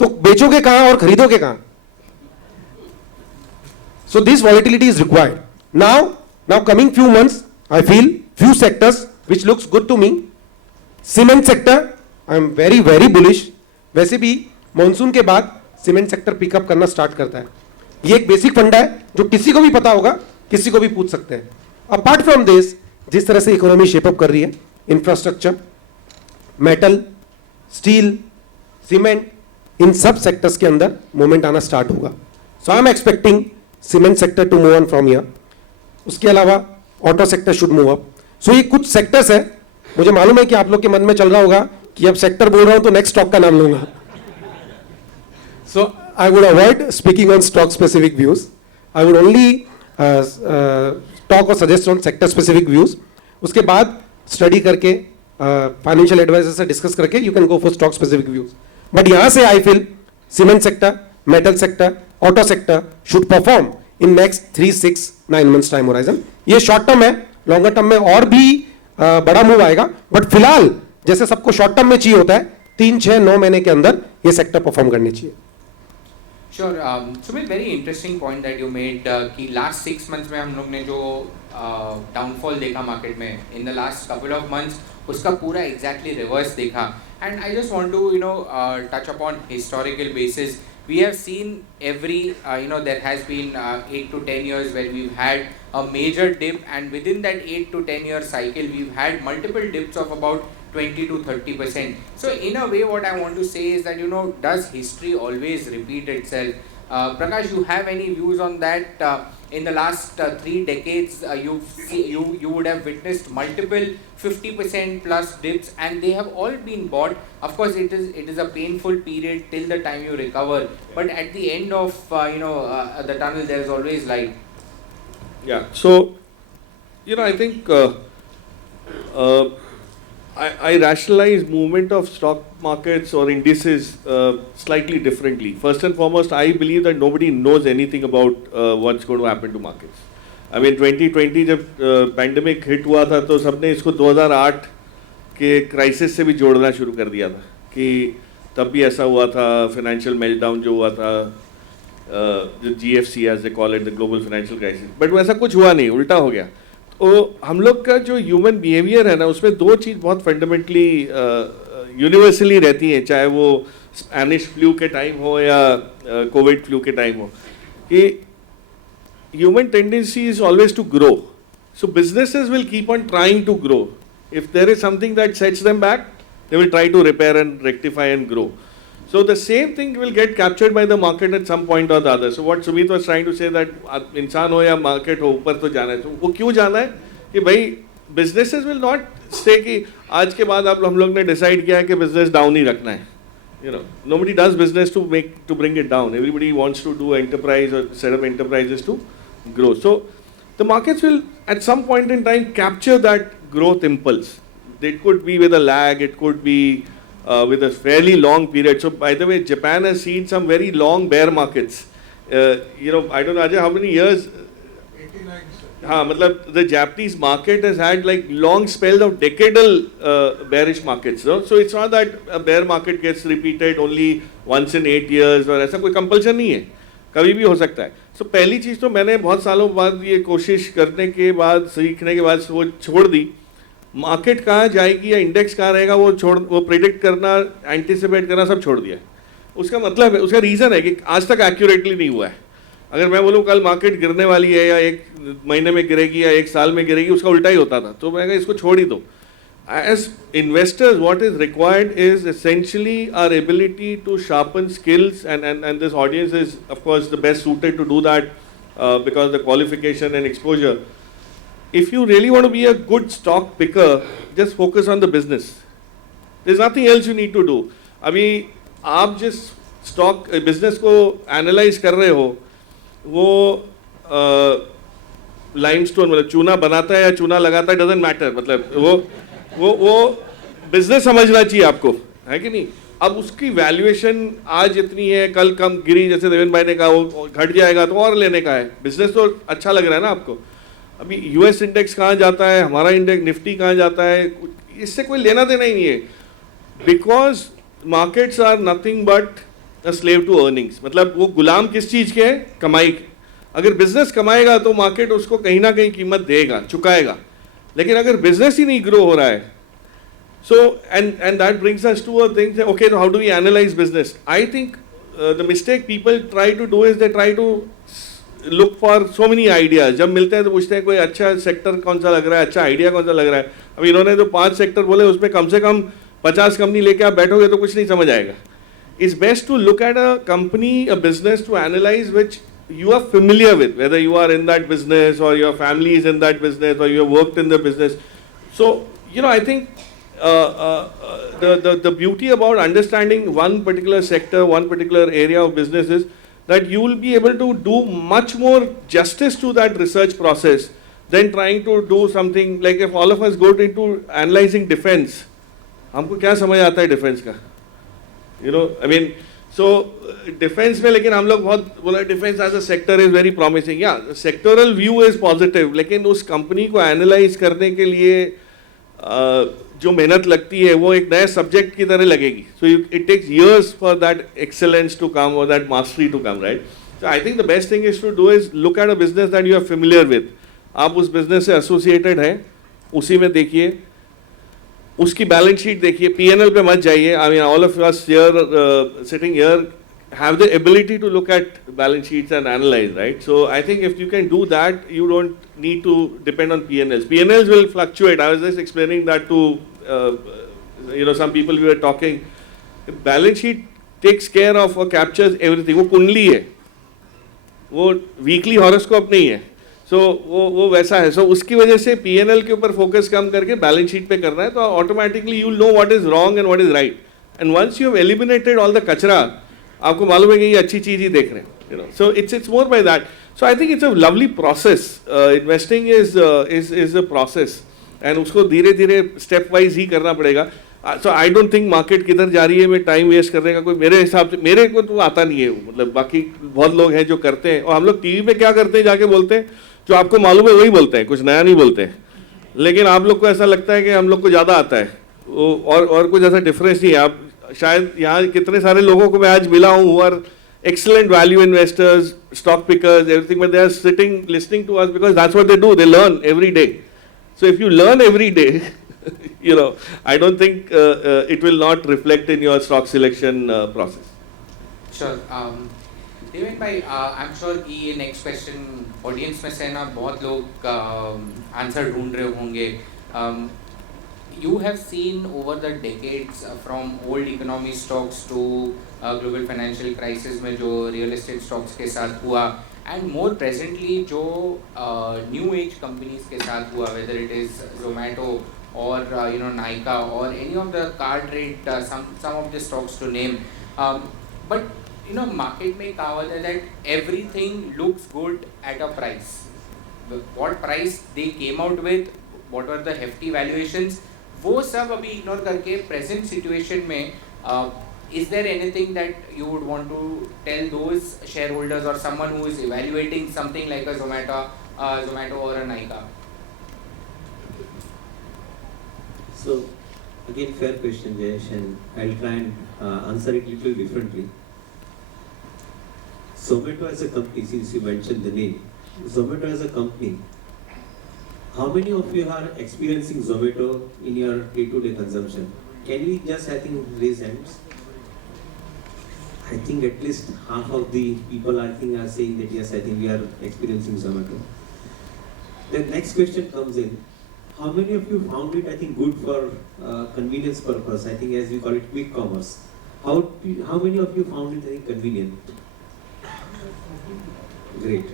तो बेचोगे कहां और खरीदोगे कहां? So this volatility is required. Now coming few months, I feel few sectors which looks good to me. Cement sector, I am very very bullish. वैसे भी मॉनसून के बाद सीमेंट सेक्टर पिकअप करना स्टार्ट करता है। ये एक बेसिक फंडा है जो किसी को भी पता होगा, किसी को भी पूछ सकते हैं। अपार्ट फ्रॉम दिस, जिस तरह से इकोनॉमी शेपअप कर रही है, इंफ्रास्ट्रक्चर, मेटल, स्टील, सीमेंट, इन सब सेक्टर्स के अंदर मूवमेंट आना स्टार्ट होगा। So I am expecting cement sector to move on from here. उसके अलावा auto sector should move up. So ये कुछ सेक्टर्स है, मुझे मालूम है कि आप लोग के मन में चल रहा होगा कि अब सेक्टर बोल रहा हूं तो नेक्स्ट स्टॉक का नाम लूंगा। So I would avoid speaking on stock specific views, I would only talk और suggest on sector specific views. उसके बाद स्टडी करके फाइनेंशियल एडवाइजर से डिस्कस करके you can go for stock specific views. But यहां से I feel cement sector, metal sector, auto sector should perform in next 3-6-9 months time horizon. ये short term है, longer term में और भी बड़ा मूव आएगा, बट फिलहाल जैसे सबको शॉर्ट टर्म में चाहिए होता है, 3-6-9 महीने के अंदर ये सेक्टर परफॉर्म करनी चाहिए। Sure, Sumeet, very interesting point that you made कि last 6 months में हम लोग ने जो downfall देखा मार्केट में, in the last couple of months उसका पूरा exactly reverse देखा। And I just want to touch upon historical basis. We have seen every there has been 8 to 10 years where we've had a major dip, and within that 8 to 10 year cycle we've had multiple dips of about 20 to 30%. So in a way what I want to say is that does history always repeat itself? Prakash, you have any views on that? in the last 3 decades, you would have witnessed multiple 50% plus dips, and they have all been bought. Of course, it is a painful period till the time you recover, but at the end of the tunnel, there is always light. Yeah. So, I think I rationalize movement of stock markets or indices slightly differently. First and foremost, I believe that nobody knows anything about what's going to happen to markets. I mean, 2020 जब pandemic hit हुआ था तो सबने इसको 2008 के crisis से भी जोड़ना शुरू कर दिया था कि तब भी ऐसा हुआ था, financial meltdown जो हुआ था, जो GFC as they call it, the global financial crisis. But वैसा कुछ हुआ नहीं, उल्टा हो गया. तो हम लोग का जो ह्यूमन बिहेवियर है ना, उसमें दो चीज़ बहुत फंडामेंटली यूनिवर्सली रहती हैं, चाहे वो स्पैनिश फ्लू के टाइम हो या कोविड फ्लू के टाइम हो, कि human tendency is always to grow. So businesses will keep on trying to grow. If there is something that sets them back, they will try to repair and rectify and grow. So the same thing will get captured by the market at some point or the other. So what Sumeet was trying to say that इंसान हो या market हो, ऊपर तो जाना है. तो वो क्यों जाना है कि भाई businesses will not say कि आज के बाद आप हम लोग ने decide किया है कि business down ही रखना है. Nobody does business to bring it down. Everybody wants to do enterprise or set up enterprises to grow. So the markets will at some point in time capture that growth impulse. It could be with a lag. It could be with a fairly long period. So by the way, Japan has seen some very long bear markets. I don't know, Ajay, how many years? 89. मतलब the Japanese market has had like long spells of decadal bearish markets. No? So it's not that a bear market gets repeated only once in 8 years और ऐसा कोई compulsion नहीं है, कभी भी हो सकता है. So पहली चीज़ तो मैंने बहुत सालों बाद ये कोशिश करने के बाद, सीखने के बाद वो छोड़ दी. मार्केट कहाँ जाएगी या इंडेक्स कहाँ रहेगा वो प्रेडिक्ट करना, एंटिसिपेट करना सब छोड़ दिया. उसका मतलब है, उसका रीज़न है कि आज तक एक्यूरेटली नहीं हुआ है. अगर मैं बोलूँ कल मार्केट गिरने वाली है या 1 महीने में गिरेगी या 1 साल में गिरेगी, उसका उल्टा ही होता था. तो मैं कहा इसको छोड़ ही दो. As investors what is required is essentially our ability to sharpen skills and this audience is of course the best suited to do that because the qualification and exposure. If you really want to be a good stock picker, just focus on the business. There's nothing else you need to do. अभी आप जिस stock business को analyse कर रहे हो, वो limestone मतलब चूना बनाता है या चूना लगाता है, डजंट मैटर. मतलब वो बिजनेस समझना चाहिए आपको, है कि नहीं. अब उसकी वैल्यूएशन आज इतनी है, कल कम गिरी, जैसे देवेन भाई ने कहा वो घट जाएगा तो और लेने का है. बिजनेस तो अच्छा लग रहा है ना आपको. अभी यूएस इंडेक्स कहाँ जाता है, हमारा इंडेक्स निफ्टी कहाँ जाता है, इससे कोई लेना देना ही नहीं है. Because markets are nothing but a slave to earnings. मतलब वो गुलाम किस चीज़ के हैं, कमाई के. अगर बिजनेस कमाएगा तो मार्केट उसको कहीं ना कहीं कीमत देगा, चुकाएगा. लेकिन अगर बिजनेस ही नहीं ग्रो हो रहा है, so and that brings us to a thing, okay how do we analyse business. I think the mistake people try to do is they try to look for so many ideas. जब मिलते हैं तो पूछते हैं कोई अच्छा sector कौन सा लग रहा है, अच्छा आइडिया कौन सा लग रहा है. अब इन्होंने जो 5 सेक्टर बोले उसमें कम से कम 50 कंपनी लेके आप बैठोगे तो कुछ नहीं समझ आएगा. It's best to look at a company, a business to analyse which you are familiar with, whether you are in that business or your family is in that business or you have worked in the business. So I think the beauty about understanding one particular sector, one particular area of business is that you will be able to do much more justice to that research process than trying to do something like if all of us go into analyzing defense. हमको क्या समझ आता है defense का? I mean, so defense में लेकिन हम लोग बहुत बोला defense as a sector is very promising. Yeah, the sectoral view is positive. लेकिन उस कंपनी को एनालाइज करने के लिए जो मेहनत लगती है वो एक नए सब्जेक्ट की तरह लगेगी. So it takes years for that excellence to come or that mastery to come, right? So I think the best thing is to do is look at a business that you are familiar with. आप उस business से associated हैं, उसी में देखिए, उसकी balance sheet देखिए, P&L पे मत जाइए. I mean all of us here sitting here have the ability to look at balance sheets and analyze, right? So I think if you can do that, you don't need to depend on P&Ls. P&Ls will fluctuate. I was just explaining that to some people we were talking. The balance sheet takes care of or captures everything. वो कुंडली है. वो weekly horoscope नहीं है. सो वो वैसा है. सो उसकी वजह से P&L के ऊपर फोकस कम करके बैलेंस शीट पे करना है, तो automatically you know what is wrong and what is right. And once you have eliminated all the कचरा, आपको मालूम है कि ये अच्छी चीज़ ही देख रहे हैं. You know, so it's more by that. So I think it's a lovely process. Investing is a process, and उसको धीरे धीरे स्टेप वाइज ही करना पड़ेगा. So I don't think market किधर जा रही है में टाइम वेस्ट करने का कोई, मेरे हिसाब से, मेरे को तो आता नहीं है वो. मतलब बाकी बहुत लोग हैं जो करते हैं, और हम लोग टीवी पे क्या करते हैं, जाके बोलते हैं जो आपको मालूम है वही बोलते हैं, कुछ नया नहीं बोलते हैं. लेकिन आप लोग को ऐसा लगता है कि हम लोग को ज़्यादा आता है, और कुछ ऐसा डिफरेंस नहीं है. आप शायद यहाँ कितने सारे लोगों को मैं आज मिला हूँ who are excellent value investors, stock pickers, everything, but they are sitting listening to us because that's what they do. They learn every day. So if you learn every day, you know, I don't think it will not reflect in your stock selection process. Sure. Deven भाई, I'm sure कि ये next question audience में से ना बहुत लोग answer ढूंढ रहे होंगे. You have seen over the decades from old economy stocks to global financial crisis में जो real estate stocks के साथ हुआ, and more presently जो new age companies के साथ हुआ, whether it is Zomato or Nykaa or any of the car trade, some of the stocks to name. But market में कहावत है that everything looks good at a price. What price they came out with, what were the hefty valuations, वो सब अभी ignore करके present situation में is there anything that you would want to tell those shareholders or someone who is evaluating something like a Zomato or a Nykaa? So again, fair question, Jayesh, and I'll try and answer it a little differently. Zomato as a company, since you mentioned the name, Zomato as a company, how many of you are experiencing Zomato in your day-to-day consumption? Can we just, I think, raise hands? I think at least half of the people, I think, are saying that yes, I think we are experiencing Zomato. The next question comes in. How many of you found it, I think, good for convenience purpose? I think, as we call it, quick commerce. How many of you found it, I think, convenient? Great.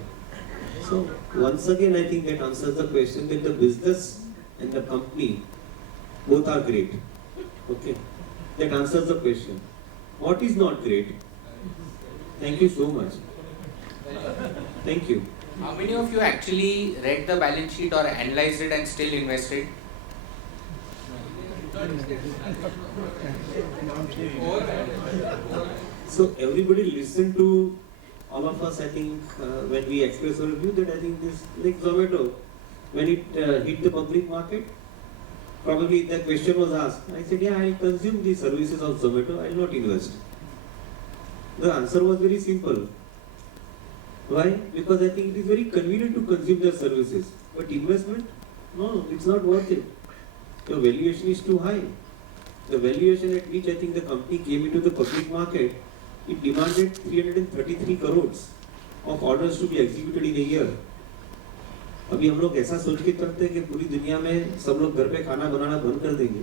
So once again, I think that answers the question that the business and the company both are great. Okay, that answers the question. What is not great? Thank you so much. Thank you. How many of you actually read the balance sheet or analyzed it and still invested? So everybody listen to all of us, I think, when we express our view that I think this, like Zomato, when it hit the public market, probably the question was asked. I said, yeah, I'll consume the services of Zomato, I'll not invest. The answer was very simple. Why? Because I think it is very convenient to consume their services. But investment? No, it's not worth it. The valuation is too high. The valuation at which I think the company came into the public market, it demanded 333 crores of orders to be executed in a year. अभी हम लोग ऐसा सोच के चलते हैं कि पूरी दुनिया में सब लोग घर पे खाना बनाना बंद कर देंगे.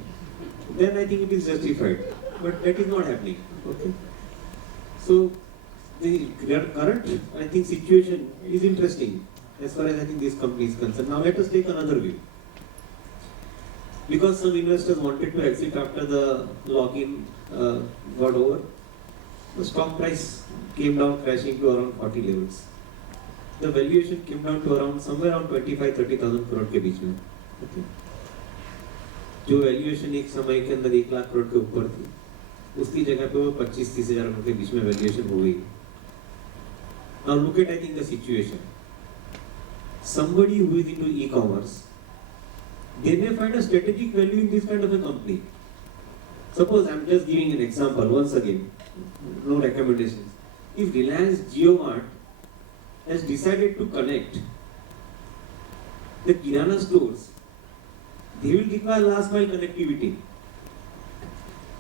Then I think it is justified, but that is not happening. Okay. So the current, I think, situation is interesting as far as I think this company is concerned. Now let us take another view. Because some investors wanted to exit after the lock-in got over, the stock price came down crashing to around 40 levels. The valuation came down to around somewhere around 25-30,000 crore के बीच में. Okay. जो valuation एक समय के अंदर 1 लाख करोड़ के ऊपर थी, उसकी जगह पे वो 25-30 हजार करोड़ के बीच में valuation हो गई. Now look at, I think, the situation. Somebody who is into e-commerce, they may find a strategic value in this kind of a company. Suppose I'm just giving an example once again, no recommendations. If Reliance JioMart has decided to connect the Kirana stores, they will require last mile connectivity.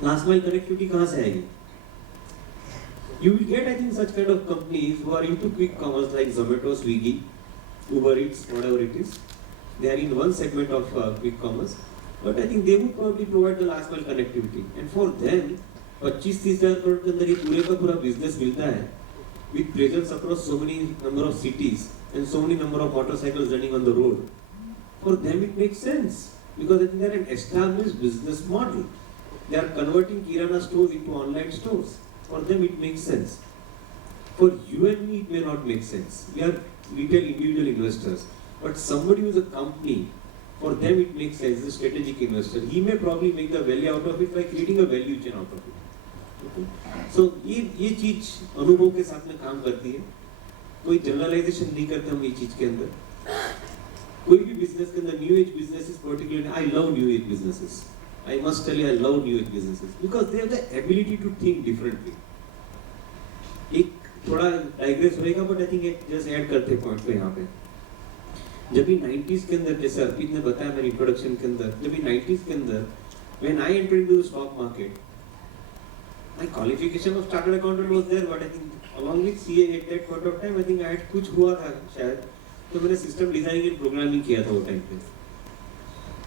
Last mile connectivity कहाँ से आएगी? You will get, I think, such kind of companies who are into quick commerce like Zomato, Swiggy, Uber Eats, whatever it is. They are in one segment of quick commerce, but I think they would probably provide the last mile connectivity. And for them, 25-30 हजार करोड़ के अंदर ये पूरे का पूरा business मिलता है. with presence across so many number of cities and so many number of motorcycles running on the road, for them it makes sense because I think they are an established business model. They are converting kirana stores into online stores. For them it makes sense. For you and me it may not make sense. We are retail individual investors. But somebody who is a company, for them it makes sense, the strategic investor. He may probably make the value out of it by creating a value chain out of it. Okay? So ये चीज अनुभव के साथ में काम करती है. कोई जनरलाइजेशन नहीं करते हम ये चीज के अंदर. कोई भी बिजनेस के अंदर new age businesses particularly, I love new age businesses. I must tell you, I love new age businesses because they have the ability to think differently. एक थोड़ा डाइग्रेस होएगा, but I think एक just add करते point पे यहाँ पे. जब भी 90s के अंदर, जैसे अर्पित ने बताया मेरे इंट्रोडक्शन के अंदर, जब भी 90s के अंदर when I entered into the stock market, my qualification of chartered accountant was there, but I think along with CA at that point of time, I think I had कुछ हुआ था शायद, तो मैंने सिस्टम डिजाइनिंग एंड प्रोग्रामिंग किया था वो time पे.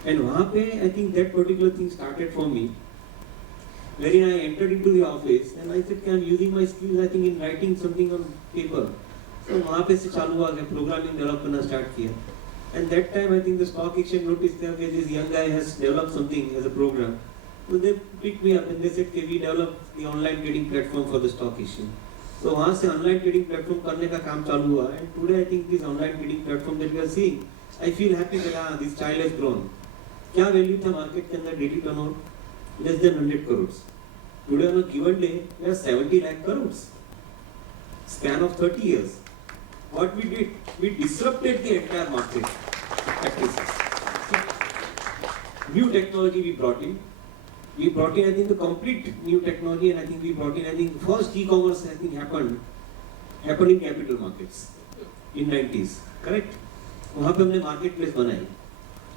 एंड वहाँ पे I think that particular thing started for me, wherein I entered into the office and I said, I'm using my skills I think in writing something on paper. So वहाँ पे से चालू हुआ कि programming develop करना start किया. And that time I think the stock exchange noticed that this young guy has developed something as a program. So they picked me up and they said, we developed the online trading platform for the stock exchange. So वहाँ से online trading platform करने का काम चालू हुआ. And today I think this online trading platform that we are seeing, I feel happy that this child has grown. क्या value था market के अंदर daily turnover? Less than 100 crores. Today on a given day, we have 70 lakh crores. Span of 30 years. What we did, we disrupted the entire market practices. New technology we brought in. We brought in, I think, the complete new technology, and I think we brought in, I think, first e-commerce, I think, happened in capital markets in 90s. Correct? वहाँ पे हमने marketplace बनाई.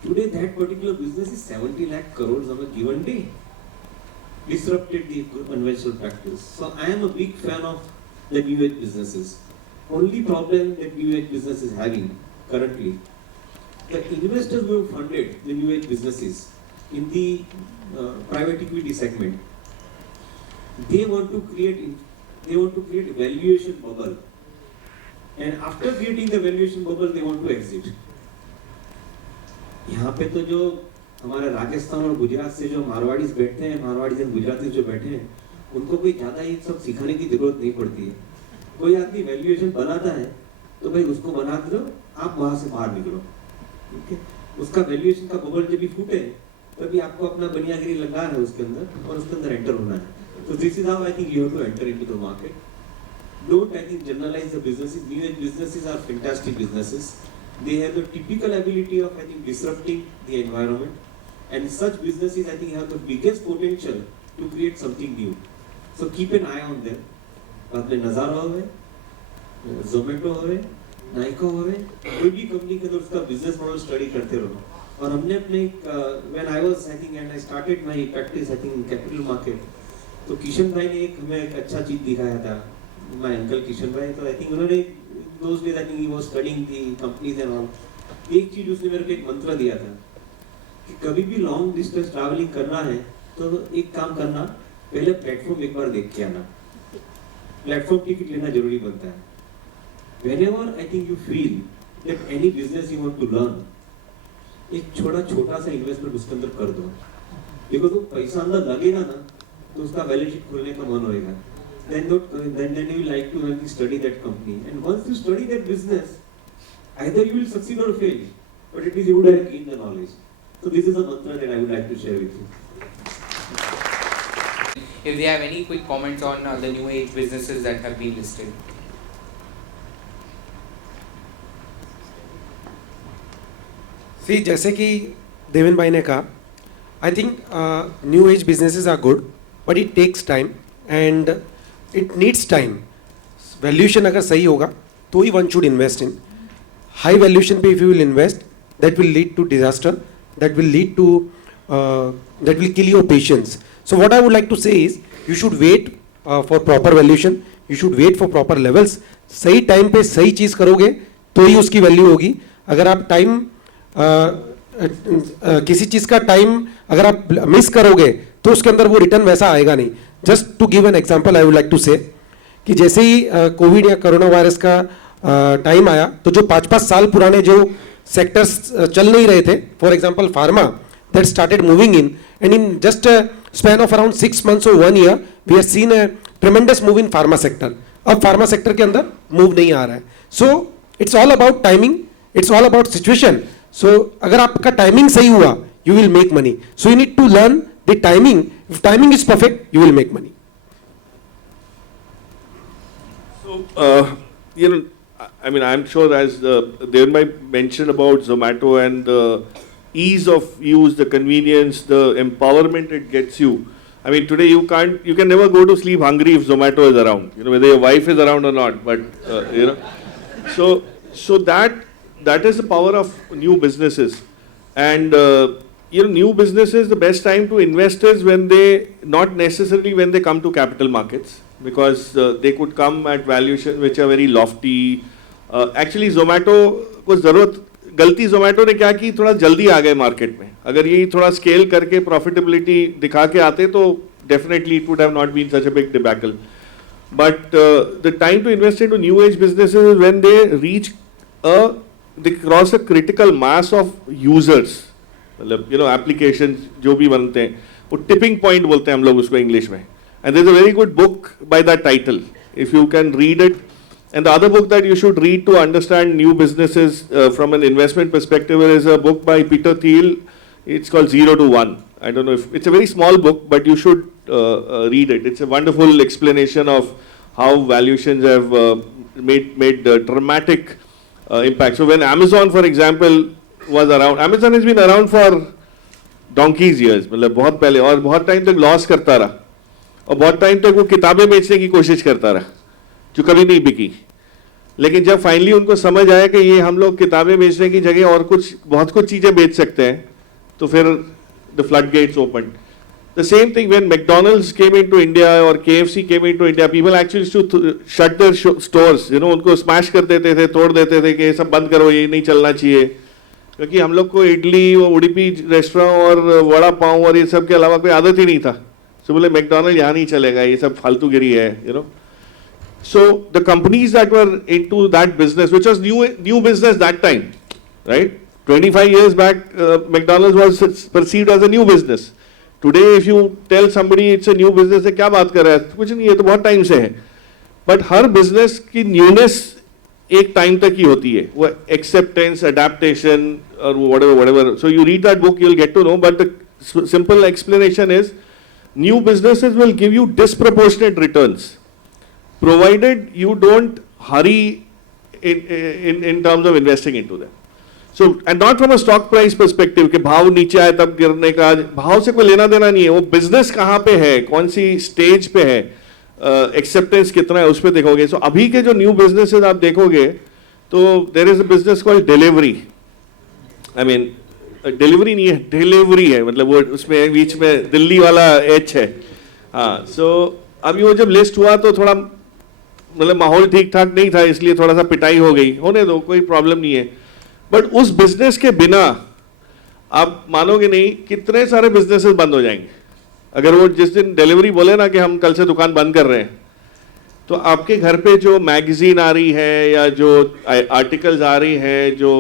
Today, that particular business is 70 lakh crores on a given day. Disrupted the conventional practice. So I am a big fan of the new age businesses. Only problem that new age business is having currently, the investors who have funded the new age businesses in the private equity segment, they want to create a valuation bubble, and after creating the valuation bubble, they want to exit. यहाँ पे तो जो हमारे राजस्थान और गुजरात से जो मारवाड़ीज बैठते हैं, मारवाड़ीज और गुजराती जो बैठे हैं, उनको कोई ज़्यादा ये सब सिखाने की जरूरत नहीं पड़ती है. कोई आदमी वैल्यूएशन बनाता है तो भाई उसको बना दो, आप वहाँ से बाहर निकलो. ठीक है? उसका वैल्यूएशन का बबल जब भी फूटे तभी आपको अपना बनियागिरी लगाना है उसके अंदर और उसके अंदर एंटर होना है. तो this is how I think you have to enter into the market. Don't I think generalize the businesses. New age businesses are fantastic businesses. They have the typical ability of I think disrupting the environment, and such businesses I think have the biggest potential to create something new. So keep an eye on them. बाद में नज़ारा होवे, ज़ोमैटो होवे, नाइका होवे, कोई भी company के अंदर उसका बिजनेस मॉडल स्टडी करते रहो. और हमने अपने when I was I think and I started my practice I think in capital market, तो किशन भाई ने हमें एक अच्छा चीज दिखाया था. My uncle किशन भाई, तो I think उन्होंने those days I think he was studying the companies and all. एक चीज उसने मेरे को एक मंत्र दिया था कि कभी भी लॉन्ग डिस्टेंस ट्रैवलिंग करना है तो एक काम करना, पहले प्लेटफॉर्म एक बार देख के आना. प्लेटफॉर्म टिकट लेना जरूरी बनता है. Whenever I think you feel that any business you want to learn, एक छोटा सा इन्वेस्टमेंट उसके अंदर कर दो. बिकॉज वो पैसा अंदर लगेगा ना तो उसका बैलेंस शीट खोलने का मन होएगा. Then you will like to study that company, and once you study that business, either you will succeed or fail, but it is you would have gained the knowledge. So this is a mantra that I would like to share with you. If they have any quick comments on the new age businesses that have been listed. See, जैसे कि देवन भाई ने कहा, I think new age businesses are good, but it takes time and it needs time. Valuation अगर सही होगा तो ही one should invest in. High valuation पे if you will invest, that will lead to disaster, that will lead to that will kill your patience. So what I would like to say is, you should wait for proper valuation, you should wait for proper levels. सही time पे सही चीज़ करोगे तो ही उसकी value होगी. अगर आप time किसी चीज़ का टाइम अगर आप मिस करोगे तो उसके अंदर वो रिटर्न वैसा आएगा नहीं. Just to give an example I would like to say कि जैसे ही कोविड या कोरोना वायरस का टाइम आया तो जो 5-5 साल पुराने जो सेक्टर्स चल नहीं रहे थे, for example pharma, that started moving in, and in just span of around 6 months or 1 year we have seen a tremendous move in pharma sector. अब फार्मा सेक्टर के अंदर मूव नहीं आ रहा है. So it's all about timing, it's all about situation. So अगर आपका timing सही हुआ, you will make money. So you need to learn the timing. If timing is perfect, you will make money. So, I mean, I'm sure as Deven mentioned about Zomato and the ease of use, the convenience, the empowerment it gets you. I mean, today you can never go to sleep hungry if Zomato is around. Whether your wife is around or not, but so that is the power of new businesses. And new businesses, the best time to invest is not necessarily when they come to capital markets, because they could come at valuations which are very lofty. Actually Zomato को गलती Zomato ने क्या की, थोड़ा जल्दी आ गए market में. अगर ये थोड़ा स्केल करके प्रॉफिटेबिलिटी दिखा के आते तो definitely it would have not been such a big debacle. But the time to invest into new age businesses is when they reach they cross a critical mass of users. मतलब application जो भी बनते हैं वो tipping point बोलते हैं हम लोग उसको इंग्लिश में. And there is a very good book by that title, if you can read it. And the other book that you should read to understand new businesses from an investment perspective is a book by Peter Thiel. It's called 0 to 1. I don't know if it's a very small book, but you should read it. It's a wonderful explanation of how valuations have made dramatic impact. So when Amazon, for example, was around, Amazon has been around for donkey's years. मतलब बहुत पहले, और बहुत time तक loss करता रहा, और बहुत टाइम तक वो किताबें बेचने की कोशिश करता रहा जो कभी नहीं बिकी. लेकिन जब फाइनली उनको समझ आया कि ये हम लोग किताबें बेचने की जगह और बहुत कुछ चीज़ें बेच सकते हैं, तो फिर the flood gates open. The same thing when McDonald's came into India और KFC came into India, people actually to shut their stores. उनको स्मैश कर देते थे, तोड़ देते थे कि ये सब बंद करो, ये नहीं चलना चाहिए. क्योंकि हम लोग को इडली और उडुपी रेस्टोरेंट और वड़ा पाव और ये सब के अलावा कोई आदत ही नहीं था. सो बोले मैकडॉनल्ड यहाँ नहीं चलेगा, ये सब फालतूगिरी है. So the companies that were into that business, which was new business that time, right? 25 years back, McDonald's was perceived as a new business. Today, if you tell somebody it's a new business, they क्या बात कर रहा है? कुछ नहीं, ये तो बहुत टाइम से है. But हर business की newness एक टाइम तक ही होती है. वो acceptance, adaptation, or whatever. So you read that book, you'll get to know. But the simple explanation is, new businesses will give you disproportionate returns, provided you don't hurry in terms of investing into them. So, and not from a stock price perspective कि भाव नीचे आए तब गिरने का, भाव से कोई लेना देना नहीं है. वो बिजनेस कहाँ पे है, कौन सी स्टेज पे है, एक्सेप्टेंस कितना है, उस पर देखोगे. सो अभी के जो न्यू बिजनेसेस आप देखोगे तो there is a business called delivery. I mean delivery नहीं है, डिलीवरी है, मतलब वो उसमें बीच में दिल्ली वाला एच है. हाँ, सो अभी वो जब लिस्ट हुआ तो थोड़ा मतलब माहौल ठीक ठाक नहीं था, इसलिए थोड़ा सा पिटाई हो गई. होने दो, कोई प्रॉब्लम नहीं है. बट उस बिजनेस के बिना आप मानोगे नहीं कितने सारे बिजनेसेस बंद हो जाएंगे. अगर वो जिस दिन डिलीवरी बोले ना कि हम कल से दुकान बंद कर रहे हैं, तो आपके घर पे जो मैगजीन आ रही है या जो आर्टिकल्स आ रही हैं जो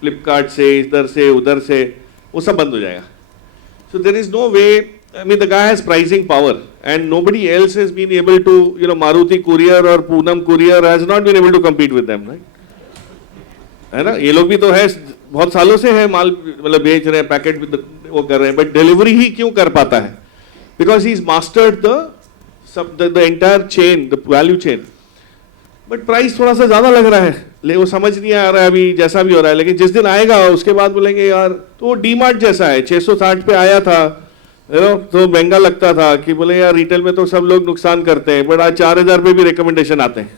फ्लिपकार्ट से, इधर से उधर से, वो सब बंद हो जाएगा. So there is no way. I mean, the guy has pricing power, and nobody else has been able to, Maruti Courier or Poonam Courier has not been able to compete with them, right? है ना? ये लोग भी तो है, बहुत सालों से है, माल मतलब बेच रहे हैं, पैकेट वो कर रहे हैं, बट डिलीवरी ही क्यों कर पाता है? Because he's mastered the entire chain, the value chain. But price थोड़ा सा ज़्यादा लग रहा है, ले वो समझ नहीं आ रहा है अभी, जैसा भी हो रहा है. लेकिन जिस दिन आएगा उसके बाद बोलेंगे यार तो वो डीमार्ट जैसा है, 660 पे आया था, तो महंगा लगता था कि बोले यार रिटेल में तो सब लोग नुकसान करते हैं, बट आज 4000 पे भी रिकमेंडेशन आते हैं.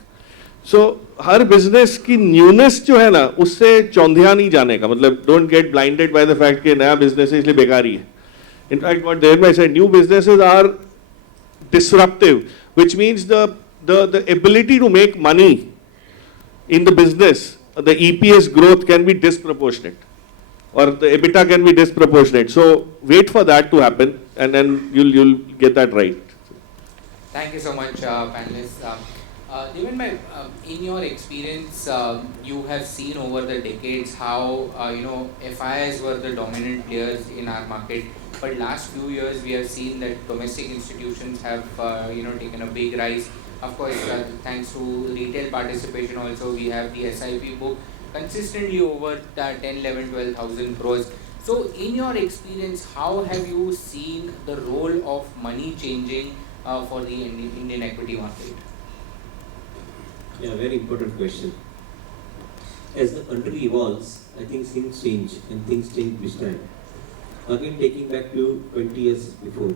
सो हर बिजनेस की न्यूनेस जो है ना, उससे चौंधिया नहीं जाने का. मतलब don't get blinded by the fact कि नया बिजनेस है इसलिए बेकार ही है. In fact what there by said, new businesses are disruptive, which means the ability to make money in the business, the EPS growth can be disproportionate, or the EBITDA can be disproportionate. So wait for that to happen, and then you'll get that right. Thank you so much, panelists. Deven, in your experience, you have seen over the decades how FIs were the dominant players in our market. But last few years, we have seen that domestic institutions have taken a big rise. Of course, thanks to retail participation, also we have the SIP book consistently over 10, 11, 12,000 crores. So, in your experience, how have you seen the role of money changing for the Indian equity market? Yeah, very important question. As the country evolves, I think things change and things change this time. Again, taking back to 20 years before,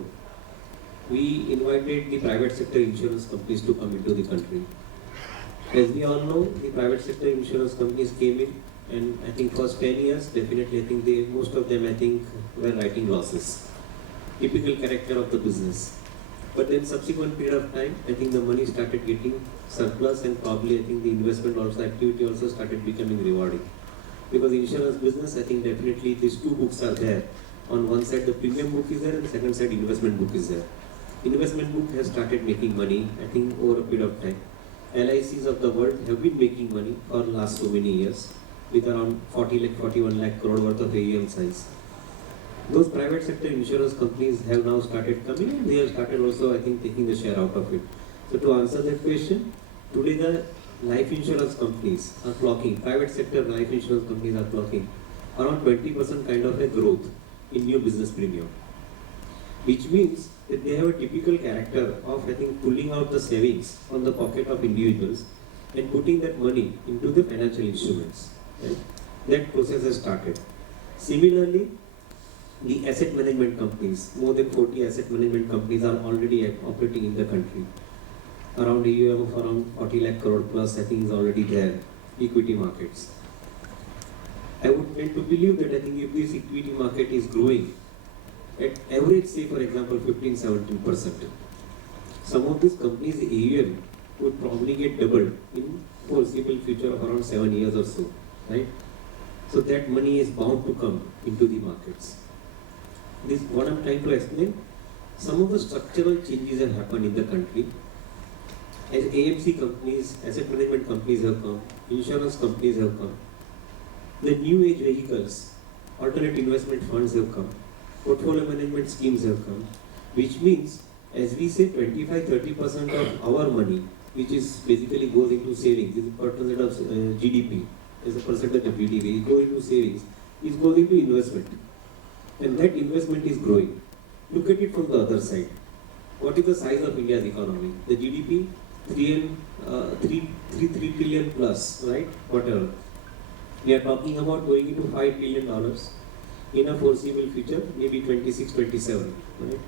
we invited the private sector insurance companies to come into the country. As we all know, the private sector insurance companies came in, and I think first 10 years, definitely I think most of them I think were writing losses. Typical character of the business. But then subsequent period of time, I think the money started getting surplus, and probably I think the investment also activity also started becoming rewarding. Because insurance business, I think definitely these two books are there. On one side the premium book is there, and the second side investment book is there. Investment book has started making money, I think over a period of time. LICs of the world have been making money for the last so many years with around 40 lakh, 41 lakh crore worth of AUM size. Those private sector insurance companies have now started coming, and they have started also I think taking the share out of it. So to answer that question, today the life insurance companies are clocking, private sector life insurance companies are clocking around 20% kind of a growth in new business premium, which means that they have a typical character of I think pulling out the savings from the pocket of individuals and putting that money into the financial instruments. Right? That process has started. Similarly, the asset management companies, more than 40 asset management companies are already operating in the country. Around AUM of around 40 lakh crore plus I think is already there, equity markets. I would tend to believe that I think if this equity market is growing at average, say for example 15-17%, some of these companies' AUM would probably get doubled in foreseeable future of around 7 years or so, right? So that money is bound to come into the markets. This what I'm trying to explain. Some of the structural changes have happened in the country. As AMC companies, asset management companies have come, insurance companies have come, the new age vehicles, alternate investment funds have come, portfolio management schemes have come, which means, as we say, 25-30% of our money, which is basically goes into savings, is a percentage of GDP, as a percentage of GDP, goes into savings, is going into investment. And that investment is growing. Look at it from the other side. What is the size of India's economy? The GDP, 3 trillion plus, right? Whatever. We are talking about going into $5 trillion in a foreseeable future, maybe 26, 27, right?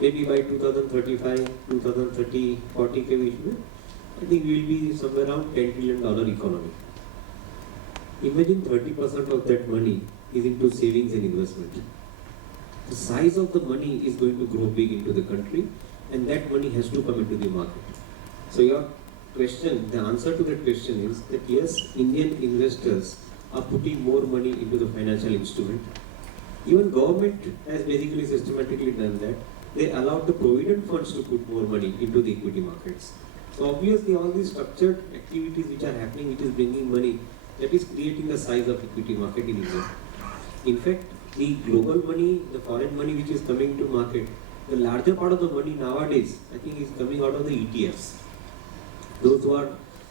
Maybe by 2035, 2030, 40, I think we will be somewhere around $10 trillion economy. Imagine 30% of that money is into savings and investment. The size of the money is going to grow big into the country, and that money has to come into the market. So your question, the answer to that question is that yes, Indian investors are putting more money into the financial instrument. Even government has basically systematically done that. They allowed the provident funds to put more money into the equity markets. So obviously all these structured activities which are happening, which is bringing money, that is creating the size of equity market in India. In fact, the global money, the foreign money which is coming to market, the larger part of the money nowadays, I think is coming out of the ETFs. Those who are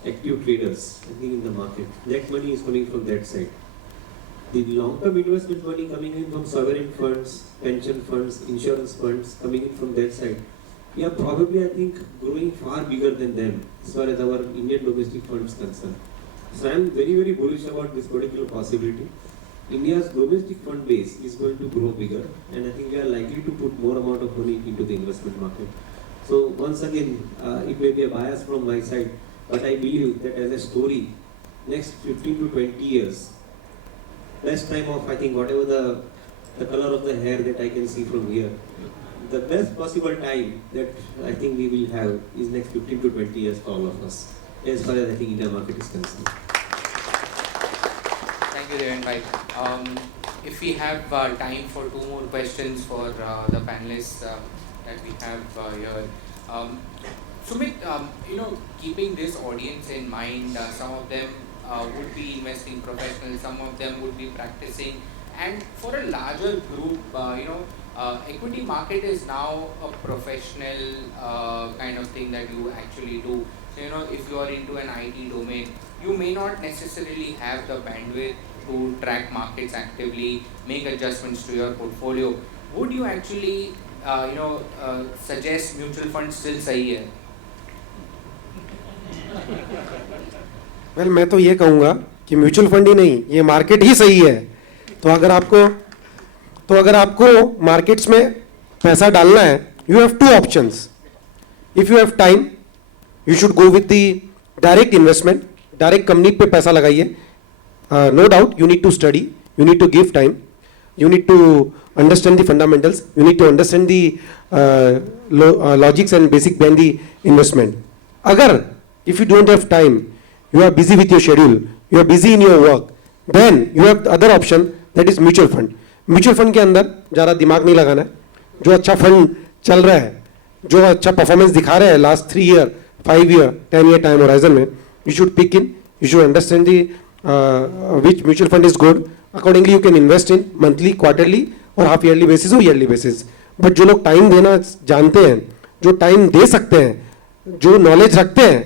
active traders, I think in the market, that money is coming from that side. The long-term investment money coming in from sovereign funds, pension funds, insurance funds, coming in from that side. We are probably, I think, growing far bigger than them as far as our Indian domestic funds concerned. So I am very, very bullish about this particular possibility. India's domestic fund base is going to grow bigger, and I think we are likely to put more amount of money into the investment market. So once again, it may be a bias from my side, but I believe that as a story, next 15 to 20 years, best time of I think whatever the color of the hair that I can see from here, the best possible time that I think we will have is next 15 to 20 years for all of us, as far as I think India market is concerned. Thank you, Deven bhai. If we have time for two more questions for the panelists that we have here. Sumit, keeping this audience in mind, some of them would be investing professionals, some of them would be practicing, and for a larger group, equity market is now a professional kind of thing that you actually do. So, if you are into an IT domain, you may not necessarily have the bandwidth to track markets actively, make adjustments to your portfolio. Would you actually, suggest mutual funds still sahi hai? Well मैं तो ये कहूँगा कि mutual fund ही नहीं, ये market ही सही है. तो अगर आपको मार्केट्स में पैसा डालना है, you have two options. If you have time, you should go with the direct investment. Direct company पे पैसा लगाइए. No doubt you need to study, you need to give time, you need to understand the fundamentals, you need to understand the logics and basic behind the investment. Agar if you don't have time, you are busy with your schedule, you are busy in your work, then you have the other option, that is mutual fund. Mutual fund के अंदर ज़्यादा दिमाग नहीं लगाना है. जो अच्छा fund चल रहा है, जो अच्छा परफॉर्मेंस दिखा रहा है last 3 year, 5 year, 10 year time horizon में, you should pick in, you should understand the which mutual fund is good. Accordingly you can invest in monthly, quarterly और half yearly basis or yearly basis. But जो लोग time देना जानते हैं, जो time दे सकते हैं, जो नॉलेज रखते हैं,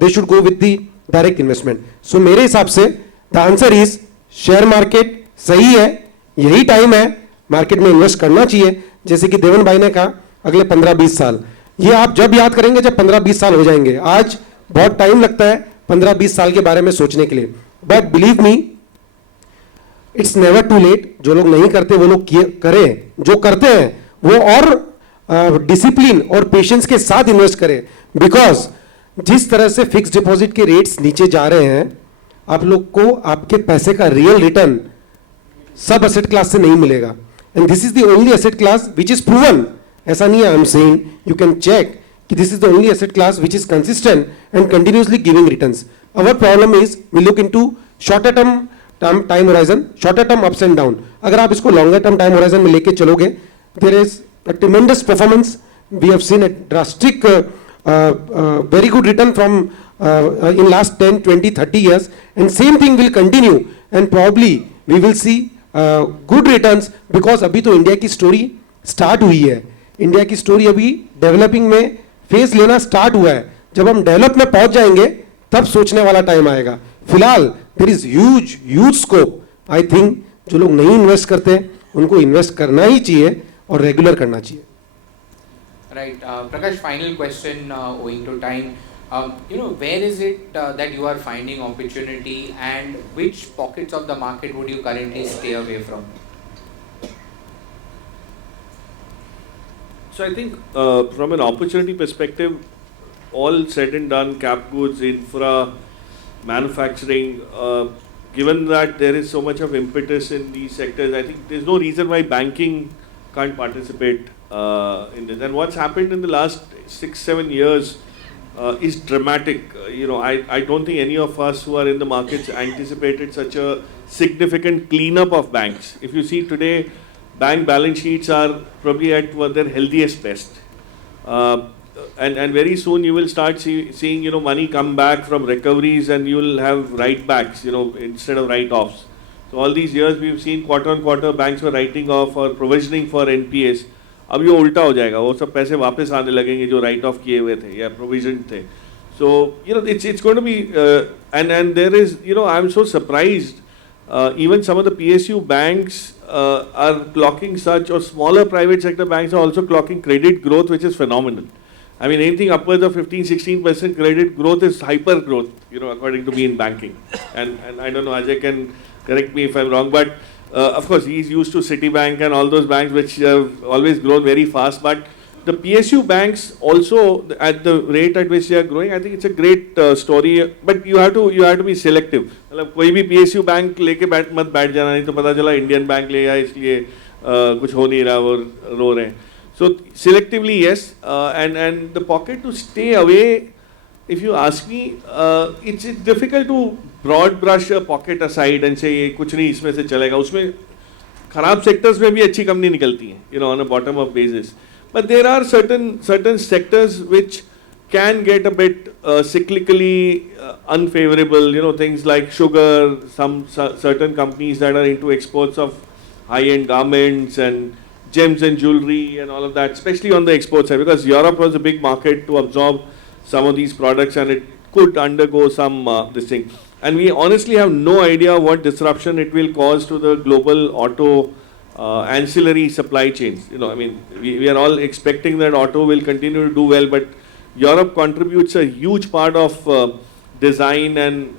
they should go with the direct investment. So मेरे हिसाब से the answer is share market सही है, यही टाइम है, मार्केट में इन्वेस्ट करना चाहिए. जैसे कि देवन भाई ने कहा अगले 15-20 साल, ये आप जब याद करेंगे जब 15-20 साल हो जाएंगे. आज बहुत टाइम लगता है 15-20 साल के बारे में सोचने के लिए. But believe me, it's never too late. जो लोग नहीं करते वो लोग करें, जो करते हैं वो और डिसिप्लिन और पेशेंस के साथ इन्वेस्ट करें. बिकॉज जिस तरह से फिक्स डिपॉजिट के रेट्स नीचे जा रहे हैं, आप लोग को आपके पैसे का रियल रिटर्न सब एसेट क्लास से नहीं मिलेगा. And this is the only asset class which is proven. ऐसा नहीं है, I am saying, you can check कि this is the only asset class which is consistent and continuously giving returns. Our problem is we look into shorter term time horizon, shorter term ups and down. अगर आप इसको longer term time horizon में लेके चलोगे, there is a tremendous performance. We have seen a drastic very good return from in last 10, 20, 30 years, and same thing will continue, and probably we will see good returns, because अभी तो India की story start हुई है. India की story अभी developing में face लेना start हुआ है. जब हम डेवलप में पहुंच जाएंगे तब सोचने वाला टाइम आएगा. फिलहाल there is huge scope. I think जो लोग नहीं इन्वेस्ट करते उनको इन्वेस्ट करना ही चाहिए और रेगुलर करना चाहिए. Right, Prakash, final question owing to time. Where is it that you are finding opportunity, and which pockets of the market would you currently stay away from? So I think from an opportunity perspective, all said and done, cap goods, infra, manufacturing, given that there is so much of impetus in these sectors, I think there's no reason why banking can't participate in this. And what's happened in the last 6-7 years is dramatic. I don't think any of us who are in the markets anticipated such a significant cleanup of banks. If you see today, bank balance sheets are probably at their healthiest best. And very soon you will start seeing money come back from recoveries, and you will have write backs instead of write offs. So all these years we've seen quarter on quarter banks were writing off or provisioning for NPAs. अब ये उल्टा हो जाएगा, वो सब पैसे वापस आने लगेंगे जो राइट ऑफ किए हुए थे या प्रोविजन थे. So it's going to be and there is I'm so surprised, even some of the PSU banks are clocking such, or smaller private sector banks are also clocking credit growth which is phenomenal. I mean, anything upwards of 15-16% credit growth is hyper growth, according to me, in banking. And I don't know, Ajay can correct me if I'm wrong, but of course he's used to Citibank and all those banks which have always grown very fast. But the PSU banks also, at the rate at which they are growing, I think it's a great story. But you have to be selective. मतलब कोई भी PSU bank लेके मत बैठ जाना, नहीं तो पता चला इंडियन बैंक ले या इसलिए कुछ हो नहीं रहा, वो रो रहे हैं. So selectively, yes, and the pocket to stay away, if you ask me, it's difficult to broad brush a pocket aside and say ये कुछ नहीं इसमें से चलेगा. उसमें खराब sectors में भी अच्छी कंपनी निकलती हैं, on a bottom up basis. But there are certain sectors which can get a bit cyclically unfavorable. You know, things like sugar, some certain companies that are into exports of high-end garments and gems and jewelry and all of that, especially on the export side, because Europe was a big market to absorb some of these products and it could undergo some this thing. And we honestly have no idea what disruption it will cause to the global auto ancillary supply chains. You know, I mean, we are all expecting that auto will continue to do well, but Europe contributes a huge part of design and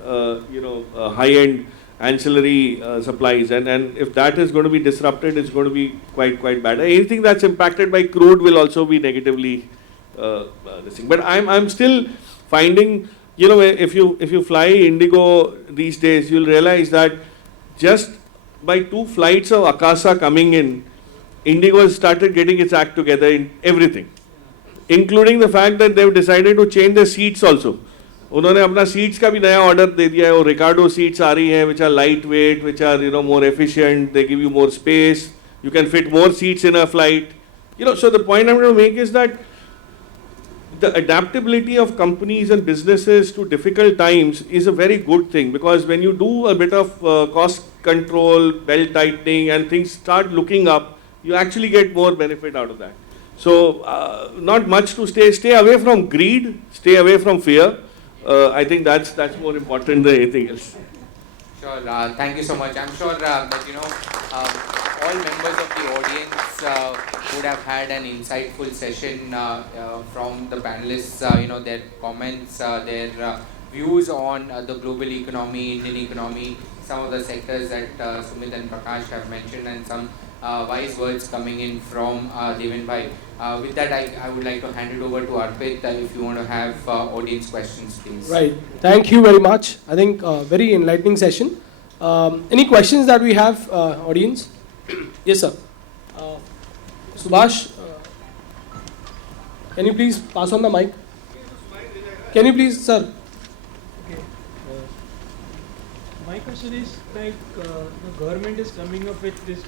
high-end ancillary supplies, and if that is going to be disrupted, it's going to be quite bad. Anything that's impacted by crude will also be negatively this thing. But I'm still finding, you know, if you fly Indigo these days, you'll realize that just by 2 flights of Akasa coming in, Indigo has started getting its act together in everything, including the fact that they've decided to change the seats also. उन्होंने अपना seats का भी नया order दे दिया है, और रिकार्डो seats आ रही हैं, which are lightweight, which are, you know, more efficient, they give you more space, you can fit more seats in a flight. You know, so the point I'm going to make is that the adaptability of companies and businesses to difficult times is a very good thing, because when you do a bit of cost control, belt tightening, and things start looking up, you actually get more benefit out of that. So not much to stay away from greed, stay away from fear. I think that's more important than anything else. Sure, thank you so much. I'm sure that, you know, all members of the audience would have had an insightful session from the panelists, you know, their comments, their views on the global economy, Indian economy, some of the sectors that Sumeet and Prakash have mentioned, and some wise words coming in from Deven bhai. With that, I would like to hand it over to Arpit if you want to have audience questions, please. Right. Thank you very much. I think very enlightening session. Any questions that we have, audience? Yes, sir. Subhash, can you please pass on the mic? Can you please, sir? Okay. My question is, like, the government is coming up with this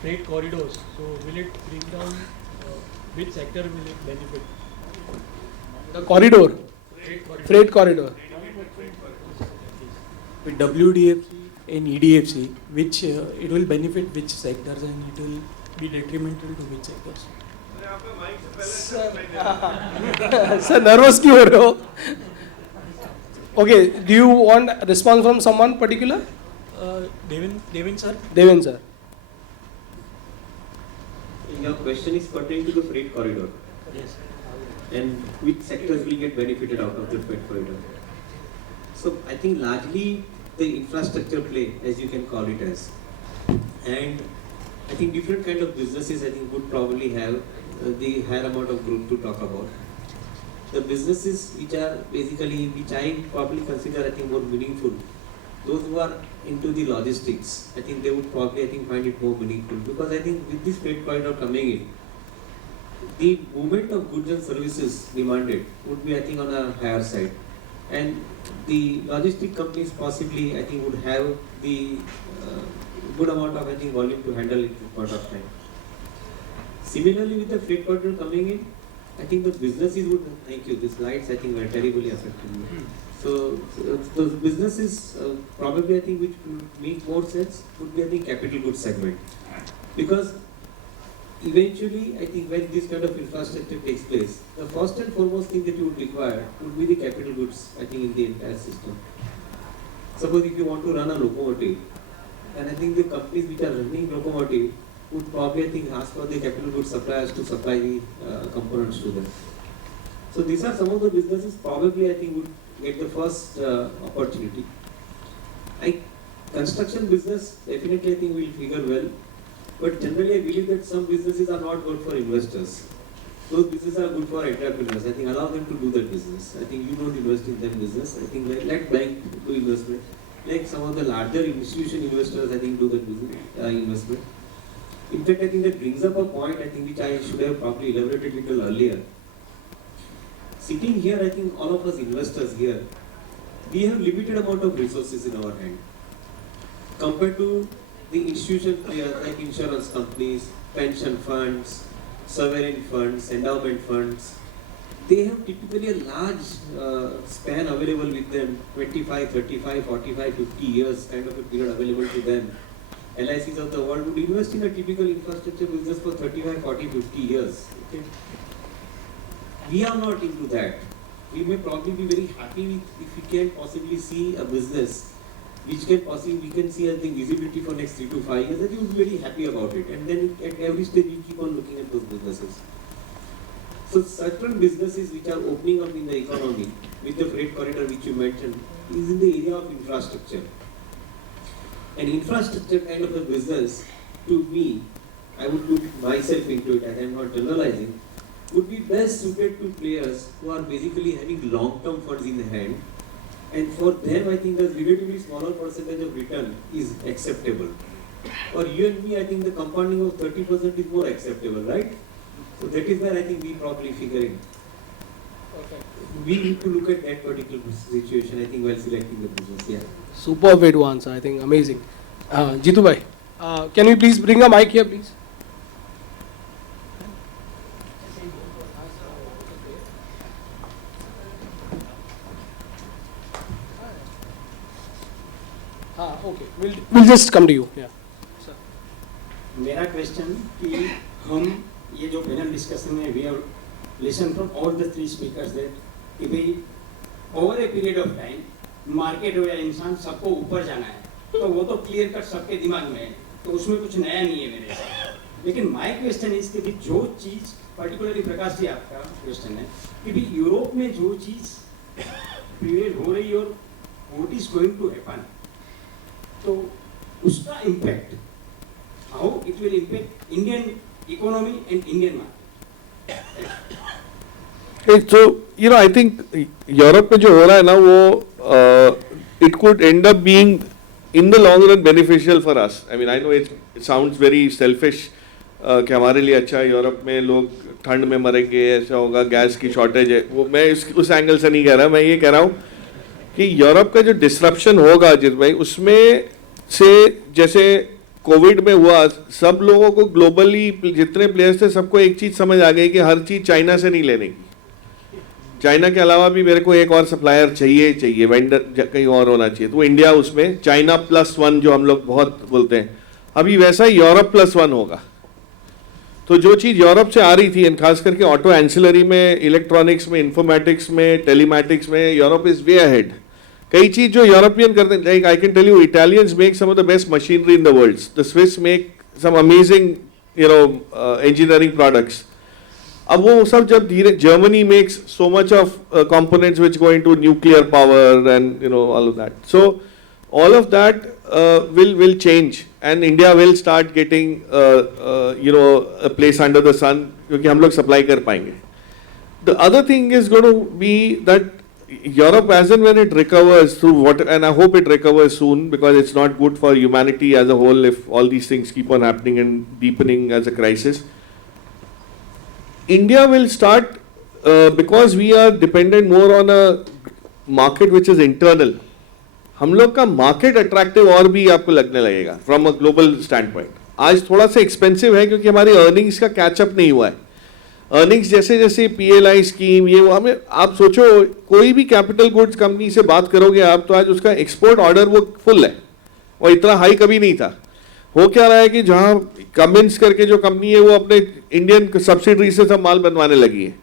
freight corridors. So will it bring down, which sector will it benefit? The corridor. Freight corridor. With WDFC and EDFC, which it will benefit which sectors and it will be detrimental to which sectors? Sir, nervous क्यों हो रहे हो? Okay, do you want a response from someone particular? Deven sir. Deven sir. Your question is pertaining to the freight corridor. Yes. And which sectors will get benefited out of the freight corridor? So I think largely the infrastructure play, as you can call it as. And I think different kind of businesses I think would probably have the higher amount of group to talk about. The businesses which are basically, which I probably consider I think more meaningful, those who are into the logistics, I think they would probably I think find it more meaningful, because I think with this freight corridor coming in, the movement of goods and services demanded would be I think on a higher side, and the logistic companies possibly I think would have the good amount of I think volume to handle it in part of time. Similarly, with the freight corridor coming in, I think the businesses would, thank you, these lights I think were terribly affecting me. So those businesses probably I think which would make more sense would be I think capital goods segment, because eventually I think when this kind of infrastructure takes place, the first and foremost thing that you would require would be the capital goods I think in the entire system. Suppose if you want to run a locomotive, and I think the companies which are running locomotive would probably I think ask for the capital goods suppliers to supply the components to them. So these are some of the businesses probably I think would get the first opportunity. Construction business definitely I think will figure well, but generally I believe that some businesses are not good for investors. Those businesses are good for entrepreneurs. I think allow them to do that business. I think you don't invest in that business. I think let bank do investment. Like some of the larger institution investors I think do that business investment. In fact, I think that brings up a point I think which I should have probably elaborated a little earlier. Sitting here, I think all of us investors here, we have limited amount of resources in our hand. Compared to the institution players like insurance companies, pension funds, sovereign funds, endowment funds, they have typically a large span available with them, 25, 35, 45, 50 years kind of a period available to them. LICs of the world would invest in a typical infrastructure business for 35, 40, 50 years. Okay? We are not into that. We may probably be very happy if we can possibly see a business which can possibly, we can see, I think, visibility for next 3 to 5 years, that you will be very happy about it. And then at every stage you keep on looking at those businesses. So certain businesses which are opening up in the economy, with the freight corridor which you mentioned, is in the area of infrastructure. An infrastructure kind of a business, to me, I would put myself into it, and I am not generalizing, would be best suited to players who are basically having long-term funds in hand. And for them, I think a relatively smaller percentage of return is acceptable. For you and me, I think the compounding of 30% is more acceptable, right? So that is where I think we probably figure in. Okay. We need to look at that particular situation, I think, while selecting the business. Yeah. Super way to answer. I think amazing. Jitu bhai, can you please bring a mic here, please? Okay. We'll just come to you. Yeah. मेरा question कि हम ये जो panel discussion में we have listen from all the 3 speakers that कि भाई over a period of time market हो या इंसान सबको ऊपर जाना है, तो वो तो क्लियर कट सबके दिमाग में है, तो उसमें कुछ नया नहीं है मेरे से। लेकिन माय क्वेश्चन इज कि जो चीज़ पर्टिकुलरली प्रकाश जी आपका क्वेश्चन है कि भाई यूरोप में जो चीज़ पीरियड हो रही और what is going to happen, तो उसका impact how it will impact Indian economy and Indian market. So, you know, I think Europe में जो हो रहा है ना वो it could end up being in the long run beneficial for us. I mean, I know it sounds very selfish कि हमारे लिए अच्छा है, यूरोप में लोग ठंड में मरेंगे, ऐसा होगा, गैस की शॉर्टेज है, वो मैं उस एंगल से नहीं कह रहा, मैं ये कह रहा हूँ कि यूरोप का जो डिसरप्शन होगा जिस भाई उसमें से जैसे कोविड में हुआ, सब लोगों को ग्लोबली जितने प्लेयर्स थे सबको एक चीज़ समझ आ गई कि हर चीज़ चाइना से नहीं लेने की, चाइना के अलावा भी मेरे को एक और सप्लायर चाहिए वेंडर कहीं और होना चाहिए, तो इंडिया उसमें चाइना +1 जो हम लोग बहुत बोलते हैं, अभी वैसा ही यूरोप +1 होगा। तो जो चीज़ यूरोप से आ रही थी, खास करके ऑटो एंसिलरी में, इलेक्ट्रॉनिक्स में, इंफॉर्मेटिक्स में, टेलीमैटिक्स में, यूरोप इज वे अहेड। कई चीज़ जो यूरोपियन करते हैं, like I can tell you, Italians make some of the best machinery in the world, the Swiss make some amazing engineering products. अब वो सब जब धीरे, Germany makes so much of components which go into nuclear power and all of that, so all of that will change and India will start getting a place under the sun क्योंकि हम लोग supply कर पाएंगे। The other thing is going to be that Europe, as and when it recovers through what, and I hope it recovers soon because it's not good for humanity as a whole if all these things keep on happening and deepening as a crisis. India will start because we are dependent more on a market which is internal. हम लोग का market attractive और भी आपको लगने लगेगा from a global stand point. आज थोड़ा सा एक्सपेंसिव है क्योंकि हमारी अर्निंग्स का कैचअप नहीं हुआ है। अर्निंग्स जैसे जैसे PLI स्कीम ये वो, हमें आप सोचो कोई भी कैपिटल गुड्स कंपनी से बात करोगे आप, तो आज उसका एक्सपोर्ट ऑर्डर वो फुल है और इतना हाई कभी नहीं था। हो क्या रहा है कि जहाँ कमिंस करके जो कंपनी है वो अपने इंडियन सब्सिडरी से सब माल बनवाने लगी है,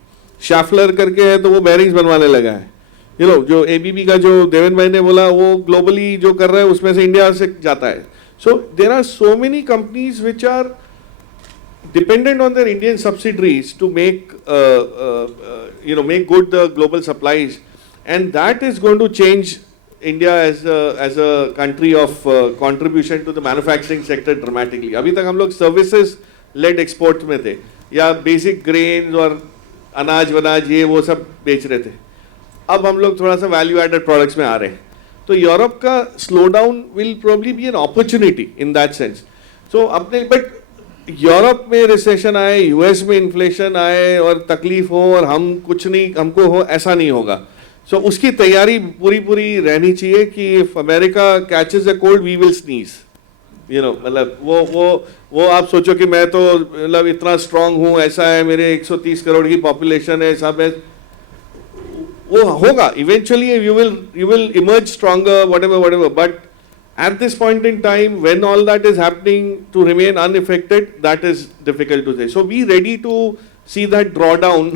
शाफलर करके है तो वो बैरिंग्स बनवाने लगा है, जो ABB का जो देवन भाई ने बोला वो ग्लोबली जो कर रहा है उसमें से इंडिया से जाता है। So there are so many companies which are dependent on their Indian subsidiaries to make good the global supplies, and that is going to change India as a country of contribution to the manufacturing sector dramatically. अभी तक हम लोग services lead export में थे या basic grains और अनाज वनाज ये वो सब बेच रहे थे, अब हम लोग थोड़ा सा वैल्यू एडेड प्रोडक्ट्स में आ रहे हैं। तो यूरोप का slow down will probably be an opportunity in that sense. So अपने बट यूरोप में रिसेशन आए, US में इन्फ्लेशन आए और तकलीफ हो और हम कुछ नहीं हमको हो, ऐसा नहीं होगा। सो उसकी तैयारी पूरी रहनी चाहिए कि if America catches a cold we will sneeze, मतलब वो आप सोचो कि मैं तो मतलब इतना स्ट्रांग हूँ, ऐसा है, मेरे 130 करोड़ की पॉपुलेशन है, सब है, वो होगा, eventually you will emerge stronger, whatever. But at this point in time, when all that is happening, to remain unaffected, that is difficult to say. So be ready to see that drawdown,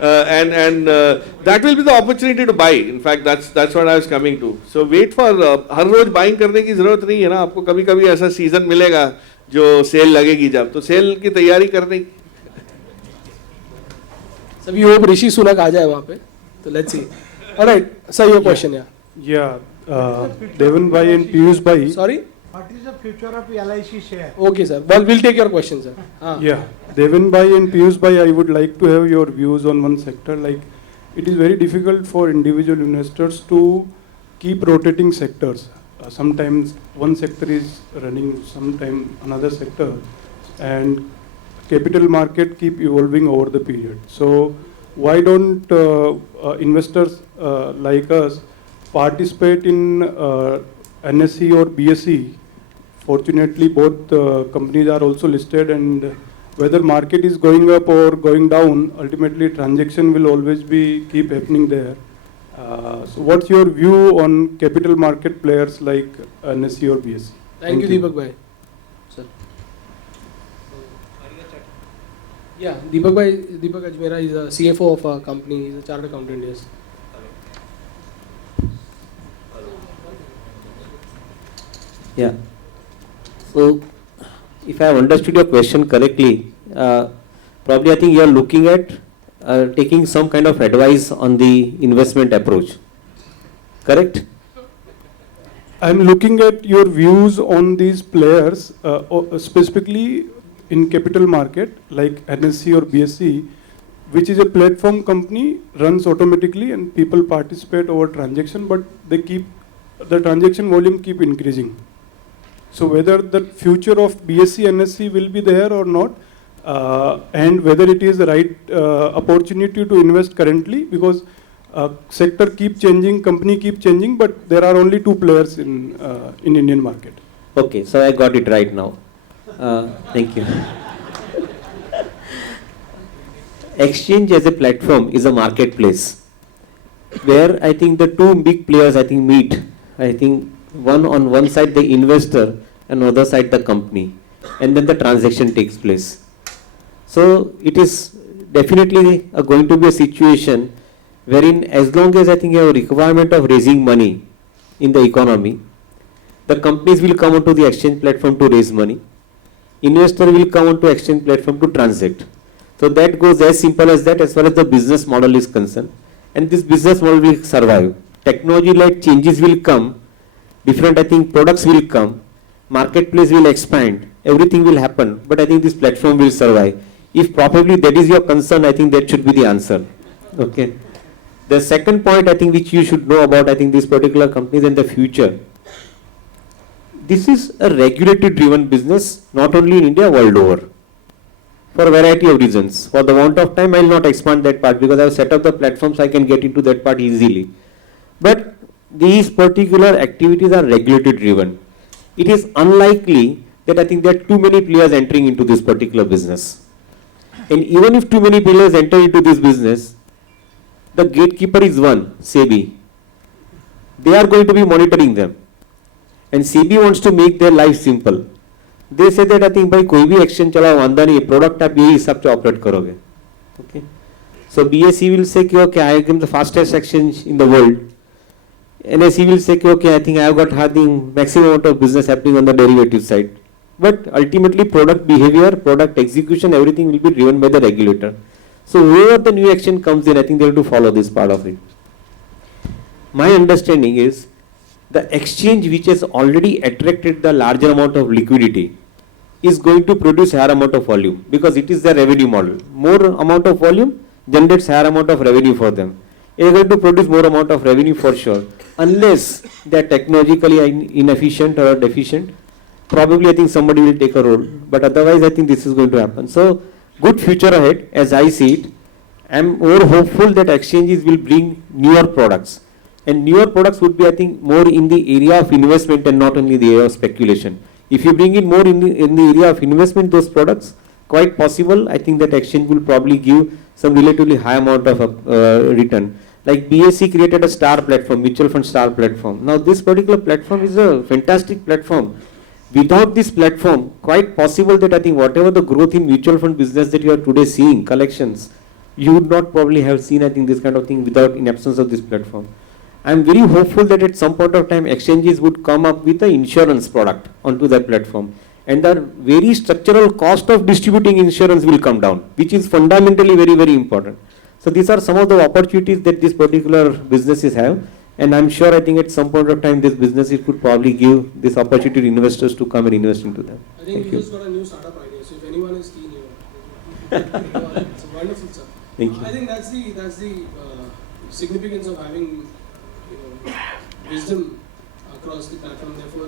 and that will be the opportunity to buy. In fact, that's what I was coming to. So wait for her rose buying करने की जरूरत नहीं है ना. आपको कभी-कभी ऐसा season मिलेगा जो सेल लगेगी जब, तो सेल की तैयारी करने की. So we hope Rishi Sunak आ जाए वहाँ पे. So let's see. All right, sir, your question, yeah. Yeah, Deven bhai and Piyush bhai. Sorry? What is the future of LIC share? Okay, sir. Well, we'll take your question, sir. Yeah, Deven bhai and Piyush bhai, I would like to have your views on one sector. Like, it is very difficult for individual investors to keep rotating sectors. Sometimes one sector is running, sometimes another sector, and capital market keep evolving over the period. So why don't investors like us participate in NSE or BSE? Fortunately, both companies are also listed, and whether market is going up or going down, ultimately transaction will always be keep happening there. So what's your view on capital market players like NSE or BSE? Thank you, Deepak bhai. Sir. Yeah, Deepak Ajmera is a CFO of a company. He's a chartered accountant. Yes. Yeah. So, if I have understood your question correctly, probably I think you are looking at taking some kind of advice on the investment approach. Correct? I'm looking at your views on these players, specifically in capital market like NSE or BSE, which is a platform company, runs automatically and people participate over transaction, but the transaction volume keep increasing. So whether the future of BSE, NSE will be there or not, and whether it is the right opportunity to invest currently, because sector keep changing, company keep changing, but there are only two players in Indian market. Okay, so I got it right now. Thank you. Exchange as a platform is a marketplace where I think the two big players meet. I think on one side the investor and other side the company, and then the transaction takes place. So it is definitely going to be a situation wherein, as long as I think you have a requirement of raising money in the economy, the companies will come onto the exchange platform to raise money. Investor will come onto exchange platform to transact. So that goes as simple as that as far as the business model is concerned. And this business model will survive. Technology-led changes will come. Different, I think, products will come. Marketplace will expand. Everything will happen. But I think this platform will survive. If probably that is your concern, I think that should be the answer. Okay. The second point, I think, which you should know about, I think, these particular companies in the future. This is a regulatory driven business, not only in India, world over, for a variety of reasons. For the want of time, I will not expand that part because I have set up the platform so I can get into that part easily. But these particular activities are regulatory driven. It is unlikely that I think there are too many players entering into this particular business. And even if too many players enter into this business, the gatekeeper is one, SEBI. They are going to be monitoring them. And SEBI wants to make their life simple. They say that I think भाई कोई भी exchange चलाओ वांदा नहीं, product आप यही हिसाब से operate करोगे. Okay. So BSE will say कि okay, I am the fastest exchange in the world. NSE will say कि okay, I think I have got having maximum amount of business happening on the derivative side. But ultimately product behavior, product execution, everything will be driven by the regulator. So wherever the new exchange comes in, I think they have to follow this part of it. My understanding is the exchange which has already attracted the larger amount of liquidity is going to produce higher amount of volume because it is the revenue model. More amount of volume generates higher amount of revenue for them. They are going to produce more amount of revenue for sure. Unless they are technologically inefficient or deficient, probably I think somebody will take a role. But otherwise I think this is going to happen. So good future ahead as I see it. I am more hopeful that exchanges will bring newer products. And newer products would be, I think, more in the area of investment and not only the area of speculation. If you bring in more in the area of investment, those products, quite possible, I think that exchange will probably give some relatively high amount of return. Like BSC created a star platform, mutual fund star platform. Now this particular platform is a fantastic platform. Without this platform, quite possible that I think whatever the growth in mutual fund business that you are today seeing, collections, you would not probably have seen, I think, this kind of thing without, in absence of this platform. I am very hopeful that at some point of time, exchanges would come up with an insurance product onto that platform. And the very structural cost of distributing insurance will come down, which is fundamentally very, very important. So these are some of the opportunities that these particular businesses have. And I'm sure, I think at some point of time, this businesses could probably give this opportunity to investors to come and invest into them. I think you just got a new startup idea. So if anyone is keen, it's wonderful stuff. Thank you. I think that's the significance of having wisdom across the platform. Therefore,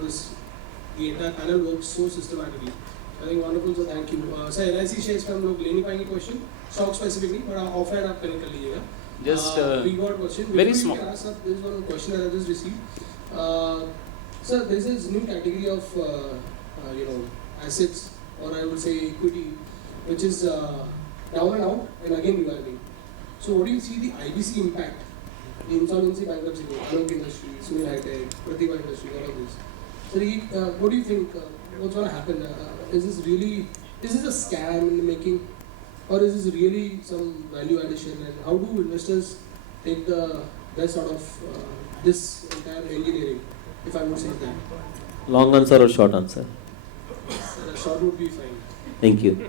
the entire panel works so systematically. I think wonderful. So thank you. Sir, LIC shares from लोग ले नहीं पाएंगे question stock specifically, but offline आप connect कर लीजिएगा. Just we got a question. very small. There is one question that I just received. Sir, there is this new category of assets, or I would say equity, which is down and out and again reviving. So, what do you see the IBC impact? The insolvency, bankruptcy, Alok Industry, Sumeet High-Tech, Pratibha Industry, all of this. So, what do you think? What's going to happen? Is this a scam in the making? Or is this really some value addition, and how do investors take the best out of this entire engineering, if I would say that? Long answer or short answer? Short would be fine. Thank you.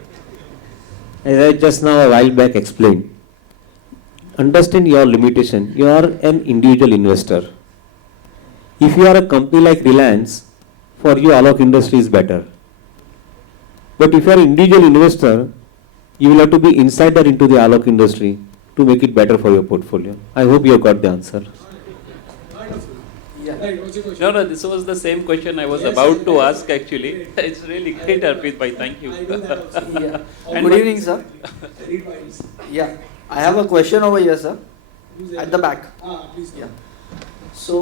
As I just now a while back explained, understand your limitation. You are an individual investor. If you are a company like Reliance, for you Alok Industry is better. But if you are an individual investor, you will have to be insider into the Alok Industry to make it better for your portfolio. I hope you have got the answer. Yeah. Right, what's your question? No, this was the same question I was about to ask actually. It's really great, Arpit bhai. Thank you. Yeah. And Good evening, sir. Read minds. Yeah. I have a question over here, sir. Who's there? At the back. Please. Yeah. So,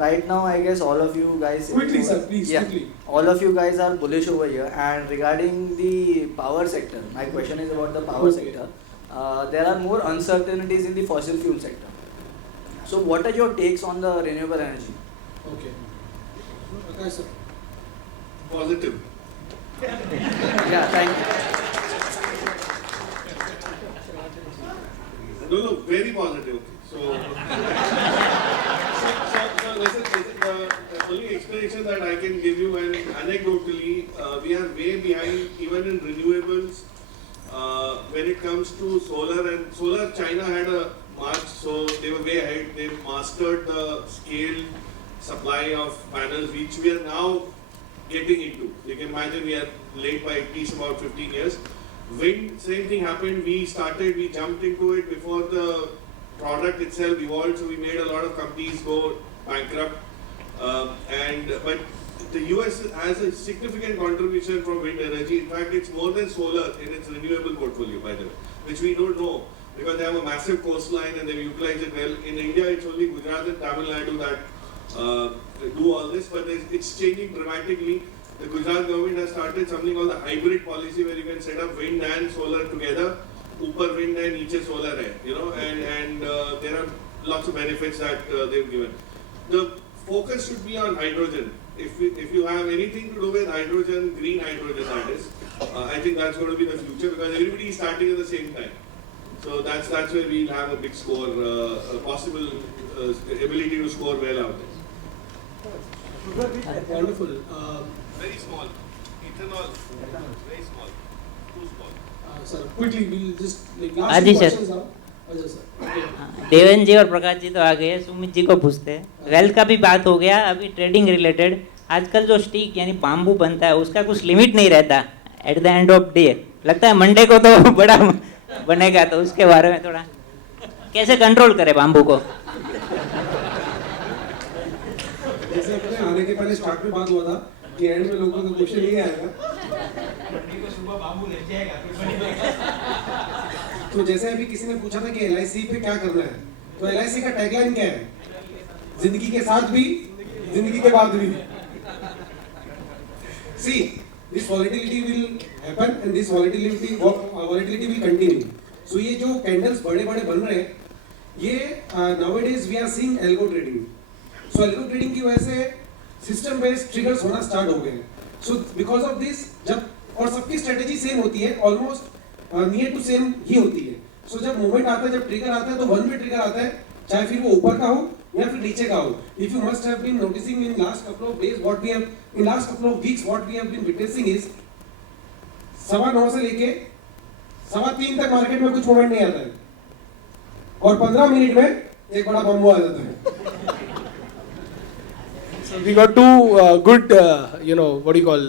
right now, I guess all of you guys... Quickly, sir, please, yeah, quickly. all of you guys are bullish over here. And regarding the power sector, my question is about the power sector. There are more uncertainties in the fossil fuel sector. So, what are your takes on the renewable energy? Okay. Prakash, sir. Positive. Yeah, thank you. No, very positive. So listen, the only explanation that I can give you, and anecdotally, we are way behind even in renewables when it comes to solar. And solar, China had a march, so they were way ahead. They mastered the scale supply of panels, which we are now getting into. You can imagine we are late by at least about 15 years. Wind, same thing happened. We jumped into it before the product itself evolved, so we made a lot of companies go bankrupt. But the US has a significant contribution from wind energy. In fact, it's more than solar in its renewable portfolio, by the way, which we don't know because they have a massive coastline and they utilize it well. In India, it's only Gujarat and Tamil Nadu that do all this, but it's changing dramatically. The Gujarat government has started something called the hybrid policy, where you can set up wind and solar together. Upar wind and niche solar hai, and there are lots of benefits that they've given. The focus should be on hydrogen. If you have anything to do with hydrogen, green hydrogen that is, I think that's going to be the future because everybody is starting at the same time. So that's where we'll have a big score, a possible ability to score well out there. Wonderful. Very small. Ethanol, very small. Too small. Sir, quickly, we'll just like last Adi two sir. questions now. Ajay sir. देवन जी और प्रकाश जी तो आ गए, सुमित जी को पूछते हैं। Wealth का भी बात हो गया, अभी ट्रेडिंग रिलेटेड आजकल जो स्टिक यानी बाम्बू बनता है उसका कुछ लिमिट नहीं रहता at the end of day. लगता है मंडे को तो बड़ा बनेगा, तो उसके बारे में थोड़ा कैसे कंट्रोल करें बाम्बू को? जैसे अपने आने के पहले स्टार्ट में बात हुआ था कि एंड में लोगों का क्वेश्चन ये आएगा मंडी को सुबह बाम्बू ले जाएगा फिर बनेगा। तो जैसे अभी किसी ने पूछा था कि एलआईसी पे क्या करना है, तो एलआईसी का टैगलाइन क्या है? जिंदगी के साथ भी, जिंदगी के बाद भी। See, this volatility will happen and this volatility will continue. So ये जो कैंडल्स बड़े-बड़े बन रहे हैं, ये nowadays we are seeing algo trading. So algo trading की वजह से system based triggers होना start हो गए. So because of this जब और सबकी strategy same होती है, almost near to same ही होती है. So जब moment आता है, जब trigger आता है तो one way trigger आता है, चाहे फिर वो ऊपर का हो या फिर नीचे का हो. If you must have been noticing in last couple of days, in last couple of weeks, what we have been witnessing is 9:15 से लेके 3:15 तक मार्केट में कुछ मूवमेंट नहीं आता है और 15 मिनट में एक बड़ा बम्बू आ जाता है. So we got two good, what do you call?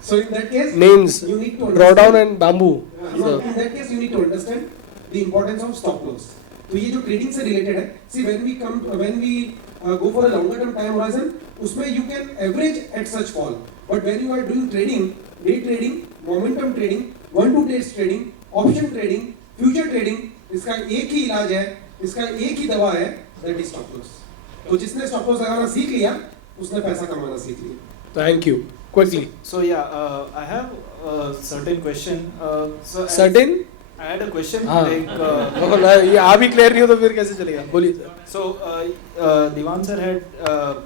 So in that case, names, you need to drawdown and bamboo. So in that case, you need to understand the importance of stop loss. तो ये जो trading से related है, see when we go for a longer term time horizon, उसमें you can average at such fall. But when you are doing trading, day trading, momentum trading, one to days trading, option trading, future trading, इसका एक ही इलाज है, इसका एक ही दवा है, that is stop loss. तो जिसने stop loss लगाना सीख लिया, उसने पैसा कमाना सीख लिया. Thank you. Quickly. So I have a certain question. Certain? I had a question. ये आप ही clear नहीं हो तो फिर कैसे चलेगा? बोलिए sir. So Diwan sir had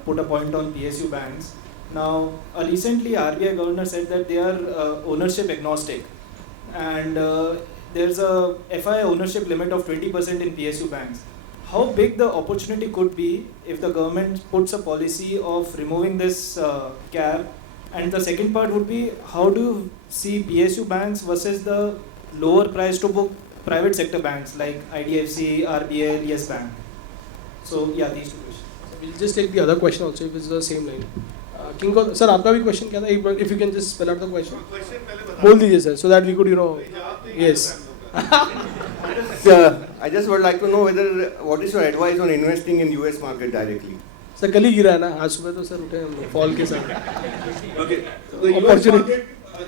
put a point on PSU banks. Now recently RBI governor said that they are ownership agnostic, and there's a FI ownership limit of 20% in PSU banks. How big the opportunity could be if the government puts a policy of removing this cap? And the second part would be, how do you see PSU banks versus the lower price to book private sector banks like IDFC, RBL, Yes Bank? So yeah, these two questions. We'll just take the other question also if it's the same line. King को sir आपका भी question क्या था? If you can just spell out the question. बोल दीजिए sir, so that we could yes. I just would like to know what is your advice on investing in US market directly? Sir कल ही गिरा है ना, आज सुबह तो sir उठे हम फॉल के साथ. Okay, the US market,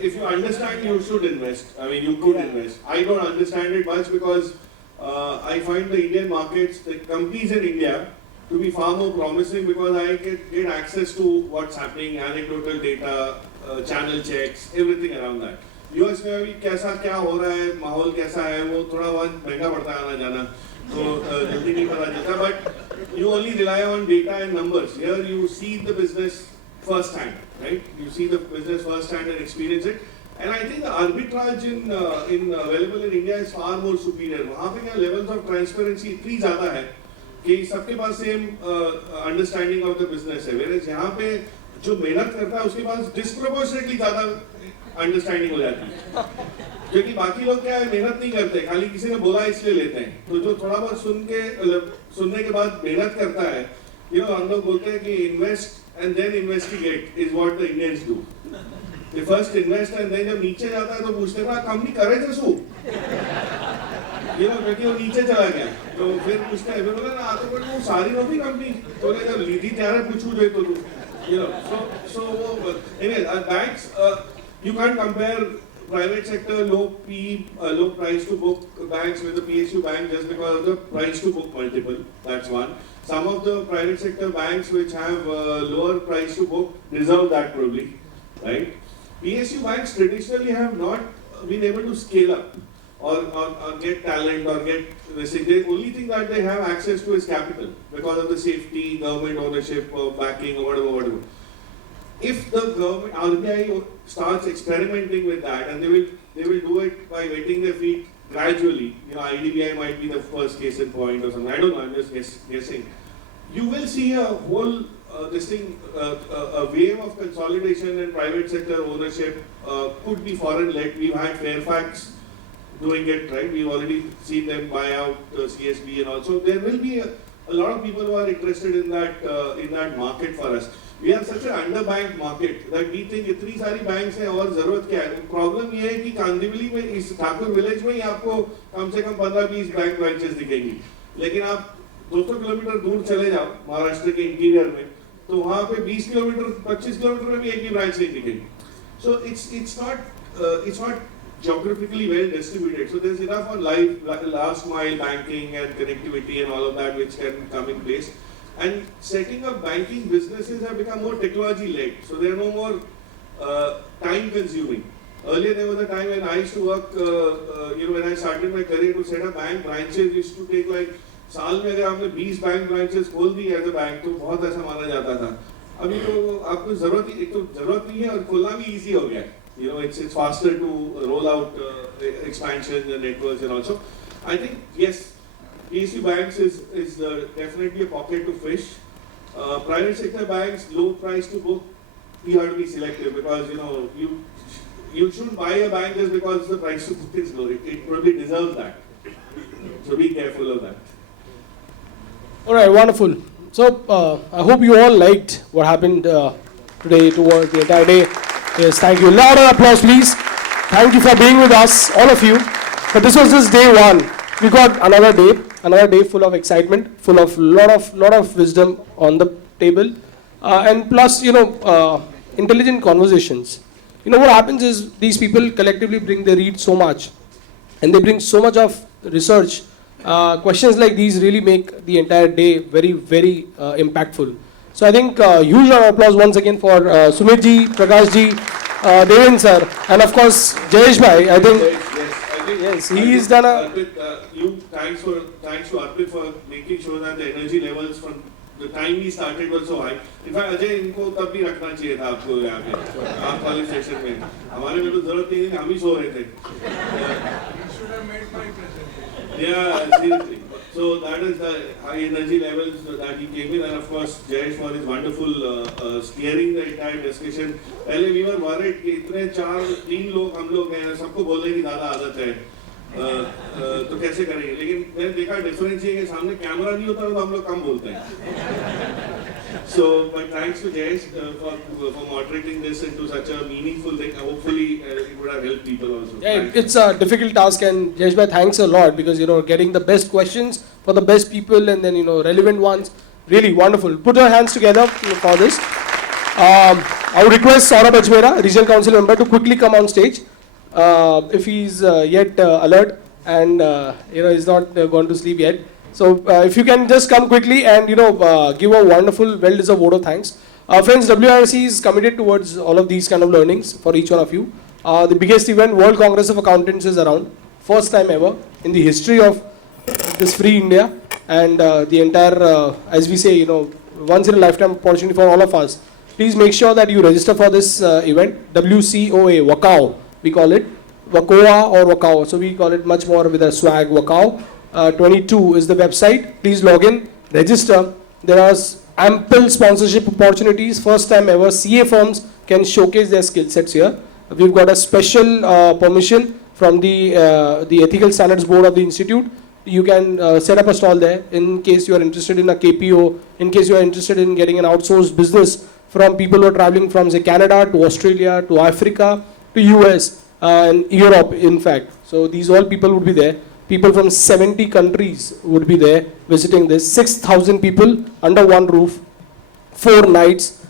if you understand, you should invest. I mean, you could invest. I don't understand it much because I find the Indian markets, the companies in India, to be far more promising because I get access to what's happening, anecdotal data, channel checks, everything around that. US में अभी कैसा क्या हो रहा है, माहौल कैसा है, वो थोड़ा बहुत महंगा पड़ता है आना जाना, तो जल्दी नहीं पता चलता. But you only rely on data and numbers. Here you see the business first hand, right? You see the business first hand and experience it. And I think the arbitrage in available in India is far more superior. वहाँ पे क्या levels of transparency इतनी ज़्यादा है कि सबके पास same understanding of the business है. Whereas यहाँ पे जो मेहनत करता है उसके पास disproportionately ज़्यादा अंडरस्टैंडिंग हो जाती है, क्योंकि बाकी लोग क्या है मेहनत नहीं करते, खाली किसी ने बोला इसलिए लेते हैं. तो जो थोड़ा बहुत सुनने के बाद मेहनत करता है, हम लोग बोलते हैं कि invest and then investigate is what the Indians do. They first invest and then जब नीचे जाता है तो पूछते हैं कंपनी करे थे शू, क्योंकि वो नीचे चला गया तो फिर पूछते हैं, बोला ना आते पर वो सारी नौकरी कंपनी तो जब लीधी त्यार पूछू जो तो so anyway banks. You can't compare private sector low price to book banks with the PSU bank just because of the price to book multiple. That's one. Some of the private sector banks which have lower price to book deserve that probably, right? PSU banks traditionally have not been able to scale up or get talent or get this. The only thing that they have access to is capital because of the safety, government ownership, backing or whatever. If the government RBI starts experimenting with that, and they will do it by wetting their feet gradually. IDBI might be the first case in point or something. I don't know. I'm just guessing. You will see a whole a wave of consolidation in private sector ownership. Could be foreign led. We've had Fairfax doing it, right? We've already seen them buy out CSB and also. There will be a lot of people who are interested in that market for us. We have such an underbanked market that we think इतनी सारी banks हैं और ज़रूरत क्या है? Problem ये है कि कांदिवली में इस ठाकुर विलेज में ही आपको कम से कम 15-20 बैंक ब्रांचेस दिखेंगी, लेकिन आप 200 किलोमीटर दूर चले जाओ महाराष्ट्र के इंटीरियर में तो वहाँ पे 20 किलोमीटर 25 किलोमीटर में भी एक भी ब्रांच नहीं दिखेगी. So it's not geographically well distributed. So there's enough on last mile banking and connectivity and all of that which can come in place. And setting up banking businesses have become more technology-led, so they are no more time-consuming. Earlier there was a time when I used to work, when I started my career to set up bank branches, it used to take like साल में अगर आपने 20 bank branches खोल दी as a bank तो बहुत ऐसा माना जाता था. अभी तो आपको जरूरत नहीं है और खोलना भी इजी हो गया. You know, it's faster to roll out expansion and networks and also. I think yes, PSU banks is definitely a pocket to fish. Private sector banks, low price to book. You have to be selective because you shouldn't buy a bank just because the price to book is low. It probably deserves that. So be careful of that. All right, wonderful. So I hope you all liked what happened today, towards the entire day. Yes, thank you. Louder applause, please. Thank you for being with us, all of you. But this was just day one. We got another day full of excitement, full of lot of wisdom on the table, and plus intelligent conversations. What happens is these people collectively they read so much, and they bring so much of research. Questions like these really make the entire day very, very impactful. So I think huge round of applause once again for Sumeet ji, Prakash ji, Deven sir, and of course Jayesh bhai. I think yes, he's done a. Thanks to Arpit for making sure that the energy levels from the time we started was so high. In fact, Ajay, इनको तब भी रखना चाहिए था आपको यहाँ पे, आप वाले सेशन में. हमारे में तो जरूरत नहीं थी, हम ही सो रहे थे. Yeah, seriously. So that is the high energy levels that he came in, and of course Jayesh for his wonderful steering the entire discussion. पहले we were worried कि इतने 3 लोग हम लोग हैं, सबको बोलने की ज़्यादा आदत है, तो कैसे करेंगे? लेकिन मैंने देखा डिफरेंस ये कि सामने कैमरा नहीं होता तो हम लोग कम बोलते हैं. So, but thanks to Jayesh for moderating this into such a meaningful thing. Hopefully, it would have helped people also. Yeah, it's a difficult task, and Jayesh bhai, thanks a lot because getting the best questions for the best people and then relevant ones, really wonderful. Put your hands together for this. I would request Saurabh Ajmera, Regional Council member, to quickly come on stage if he's yet alert and he's not gone to sleep yet. So if you can just come quickly and give a wonderful, well-deserved vote of thanks. Friends, WRC is committed towards all of these kind of learnings for each one of you. The biggest event, World Congress of Accountants, is around. First time ever in the history of this free India, and the entire, as we say, once in a lifetime opportunity for all of us. Please make sure that you register for this event, WCOA, WACAO, we call it, WACOA or WACAO. So we call it much more with a swag, WACAO. 22 is the website. Please log in, register. There are ample sponsorship opportunities. First time ever, CA firms can showcase their skill sets here. We've got a special permission from the Ethical Standards Board of the Institute. You can set up a stall there in case you are interested in a KPO, in case you are interested in getting an outsourced business from people who are traveling from say Canada to Australia to Africa to US and Europe in fact. So these all people would be there. People from 70 countries would be there visiting this. 6,000 people under one roof, 4 nights,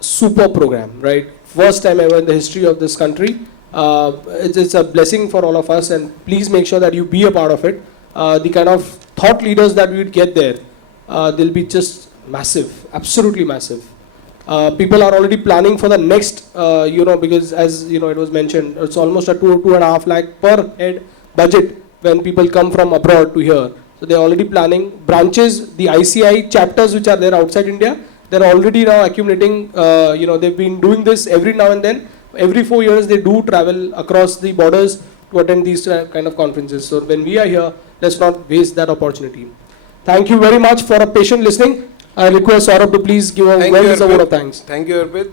super program, right? First time ever in the history of this country. It's a blessing for all of us, and please make sure that you be a part of it. The kind of thought leaders that we would get there, they'll be just massive, absolutely massive. People are already planning for the next, because as it was mentioned, it's almost a 2.5 lakh per head budget when people come from abroad to here. So they're already planning branches, the ICI chapters which are there outside India. They're already now accumulating, they've been doing this every now and then. Every 4 years they do travel across the borders to attend these kind of conferences. So when we are here, let's not waste that opportunity. Thank you very much for a patient listening. I request Saurabh to please give a well-deserved vote of thanks. Thank you, Arpit.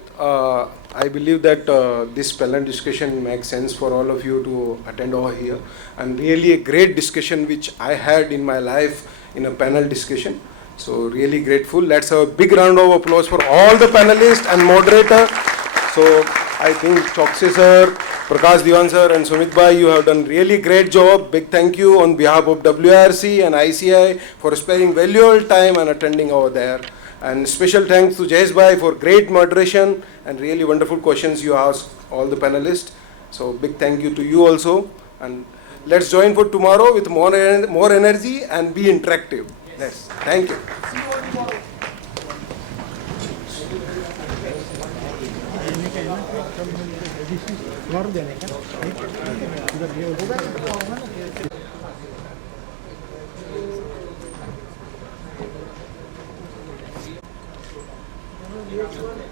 I believe that this panel discussion makes sense for all of you to attend over here. And really a great discussion which I had in my life in a panel discussion. So really grateful. Let's have a big round of applause for all the panelists and moderator. So I think Choksey sir, Prakash, Diwan sir and Sumeet bhai, you have done really great job. Big thank you on behalf of WRC and ICI for sparing valuable time and attending over there. And special thanks to Jayesh bhai for great moderation and really wonderful questions you asked all the panelists. So big thank you to you also. And let's join for tomorrow with more energy and be interactive. Yes. Thank you. you.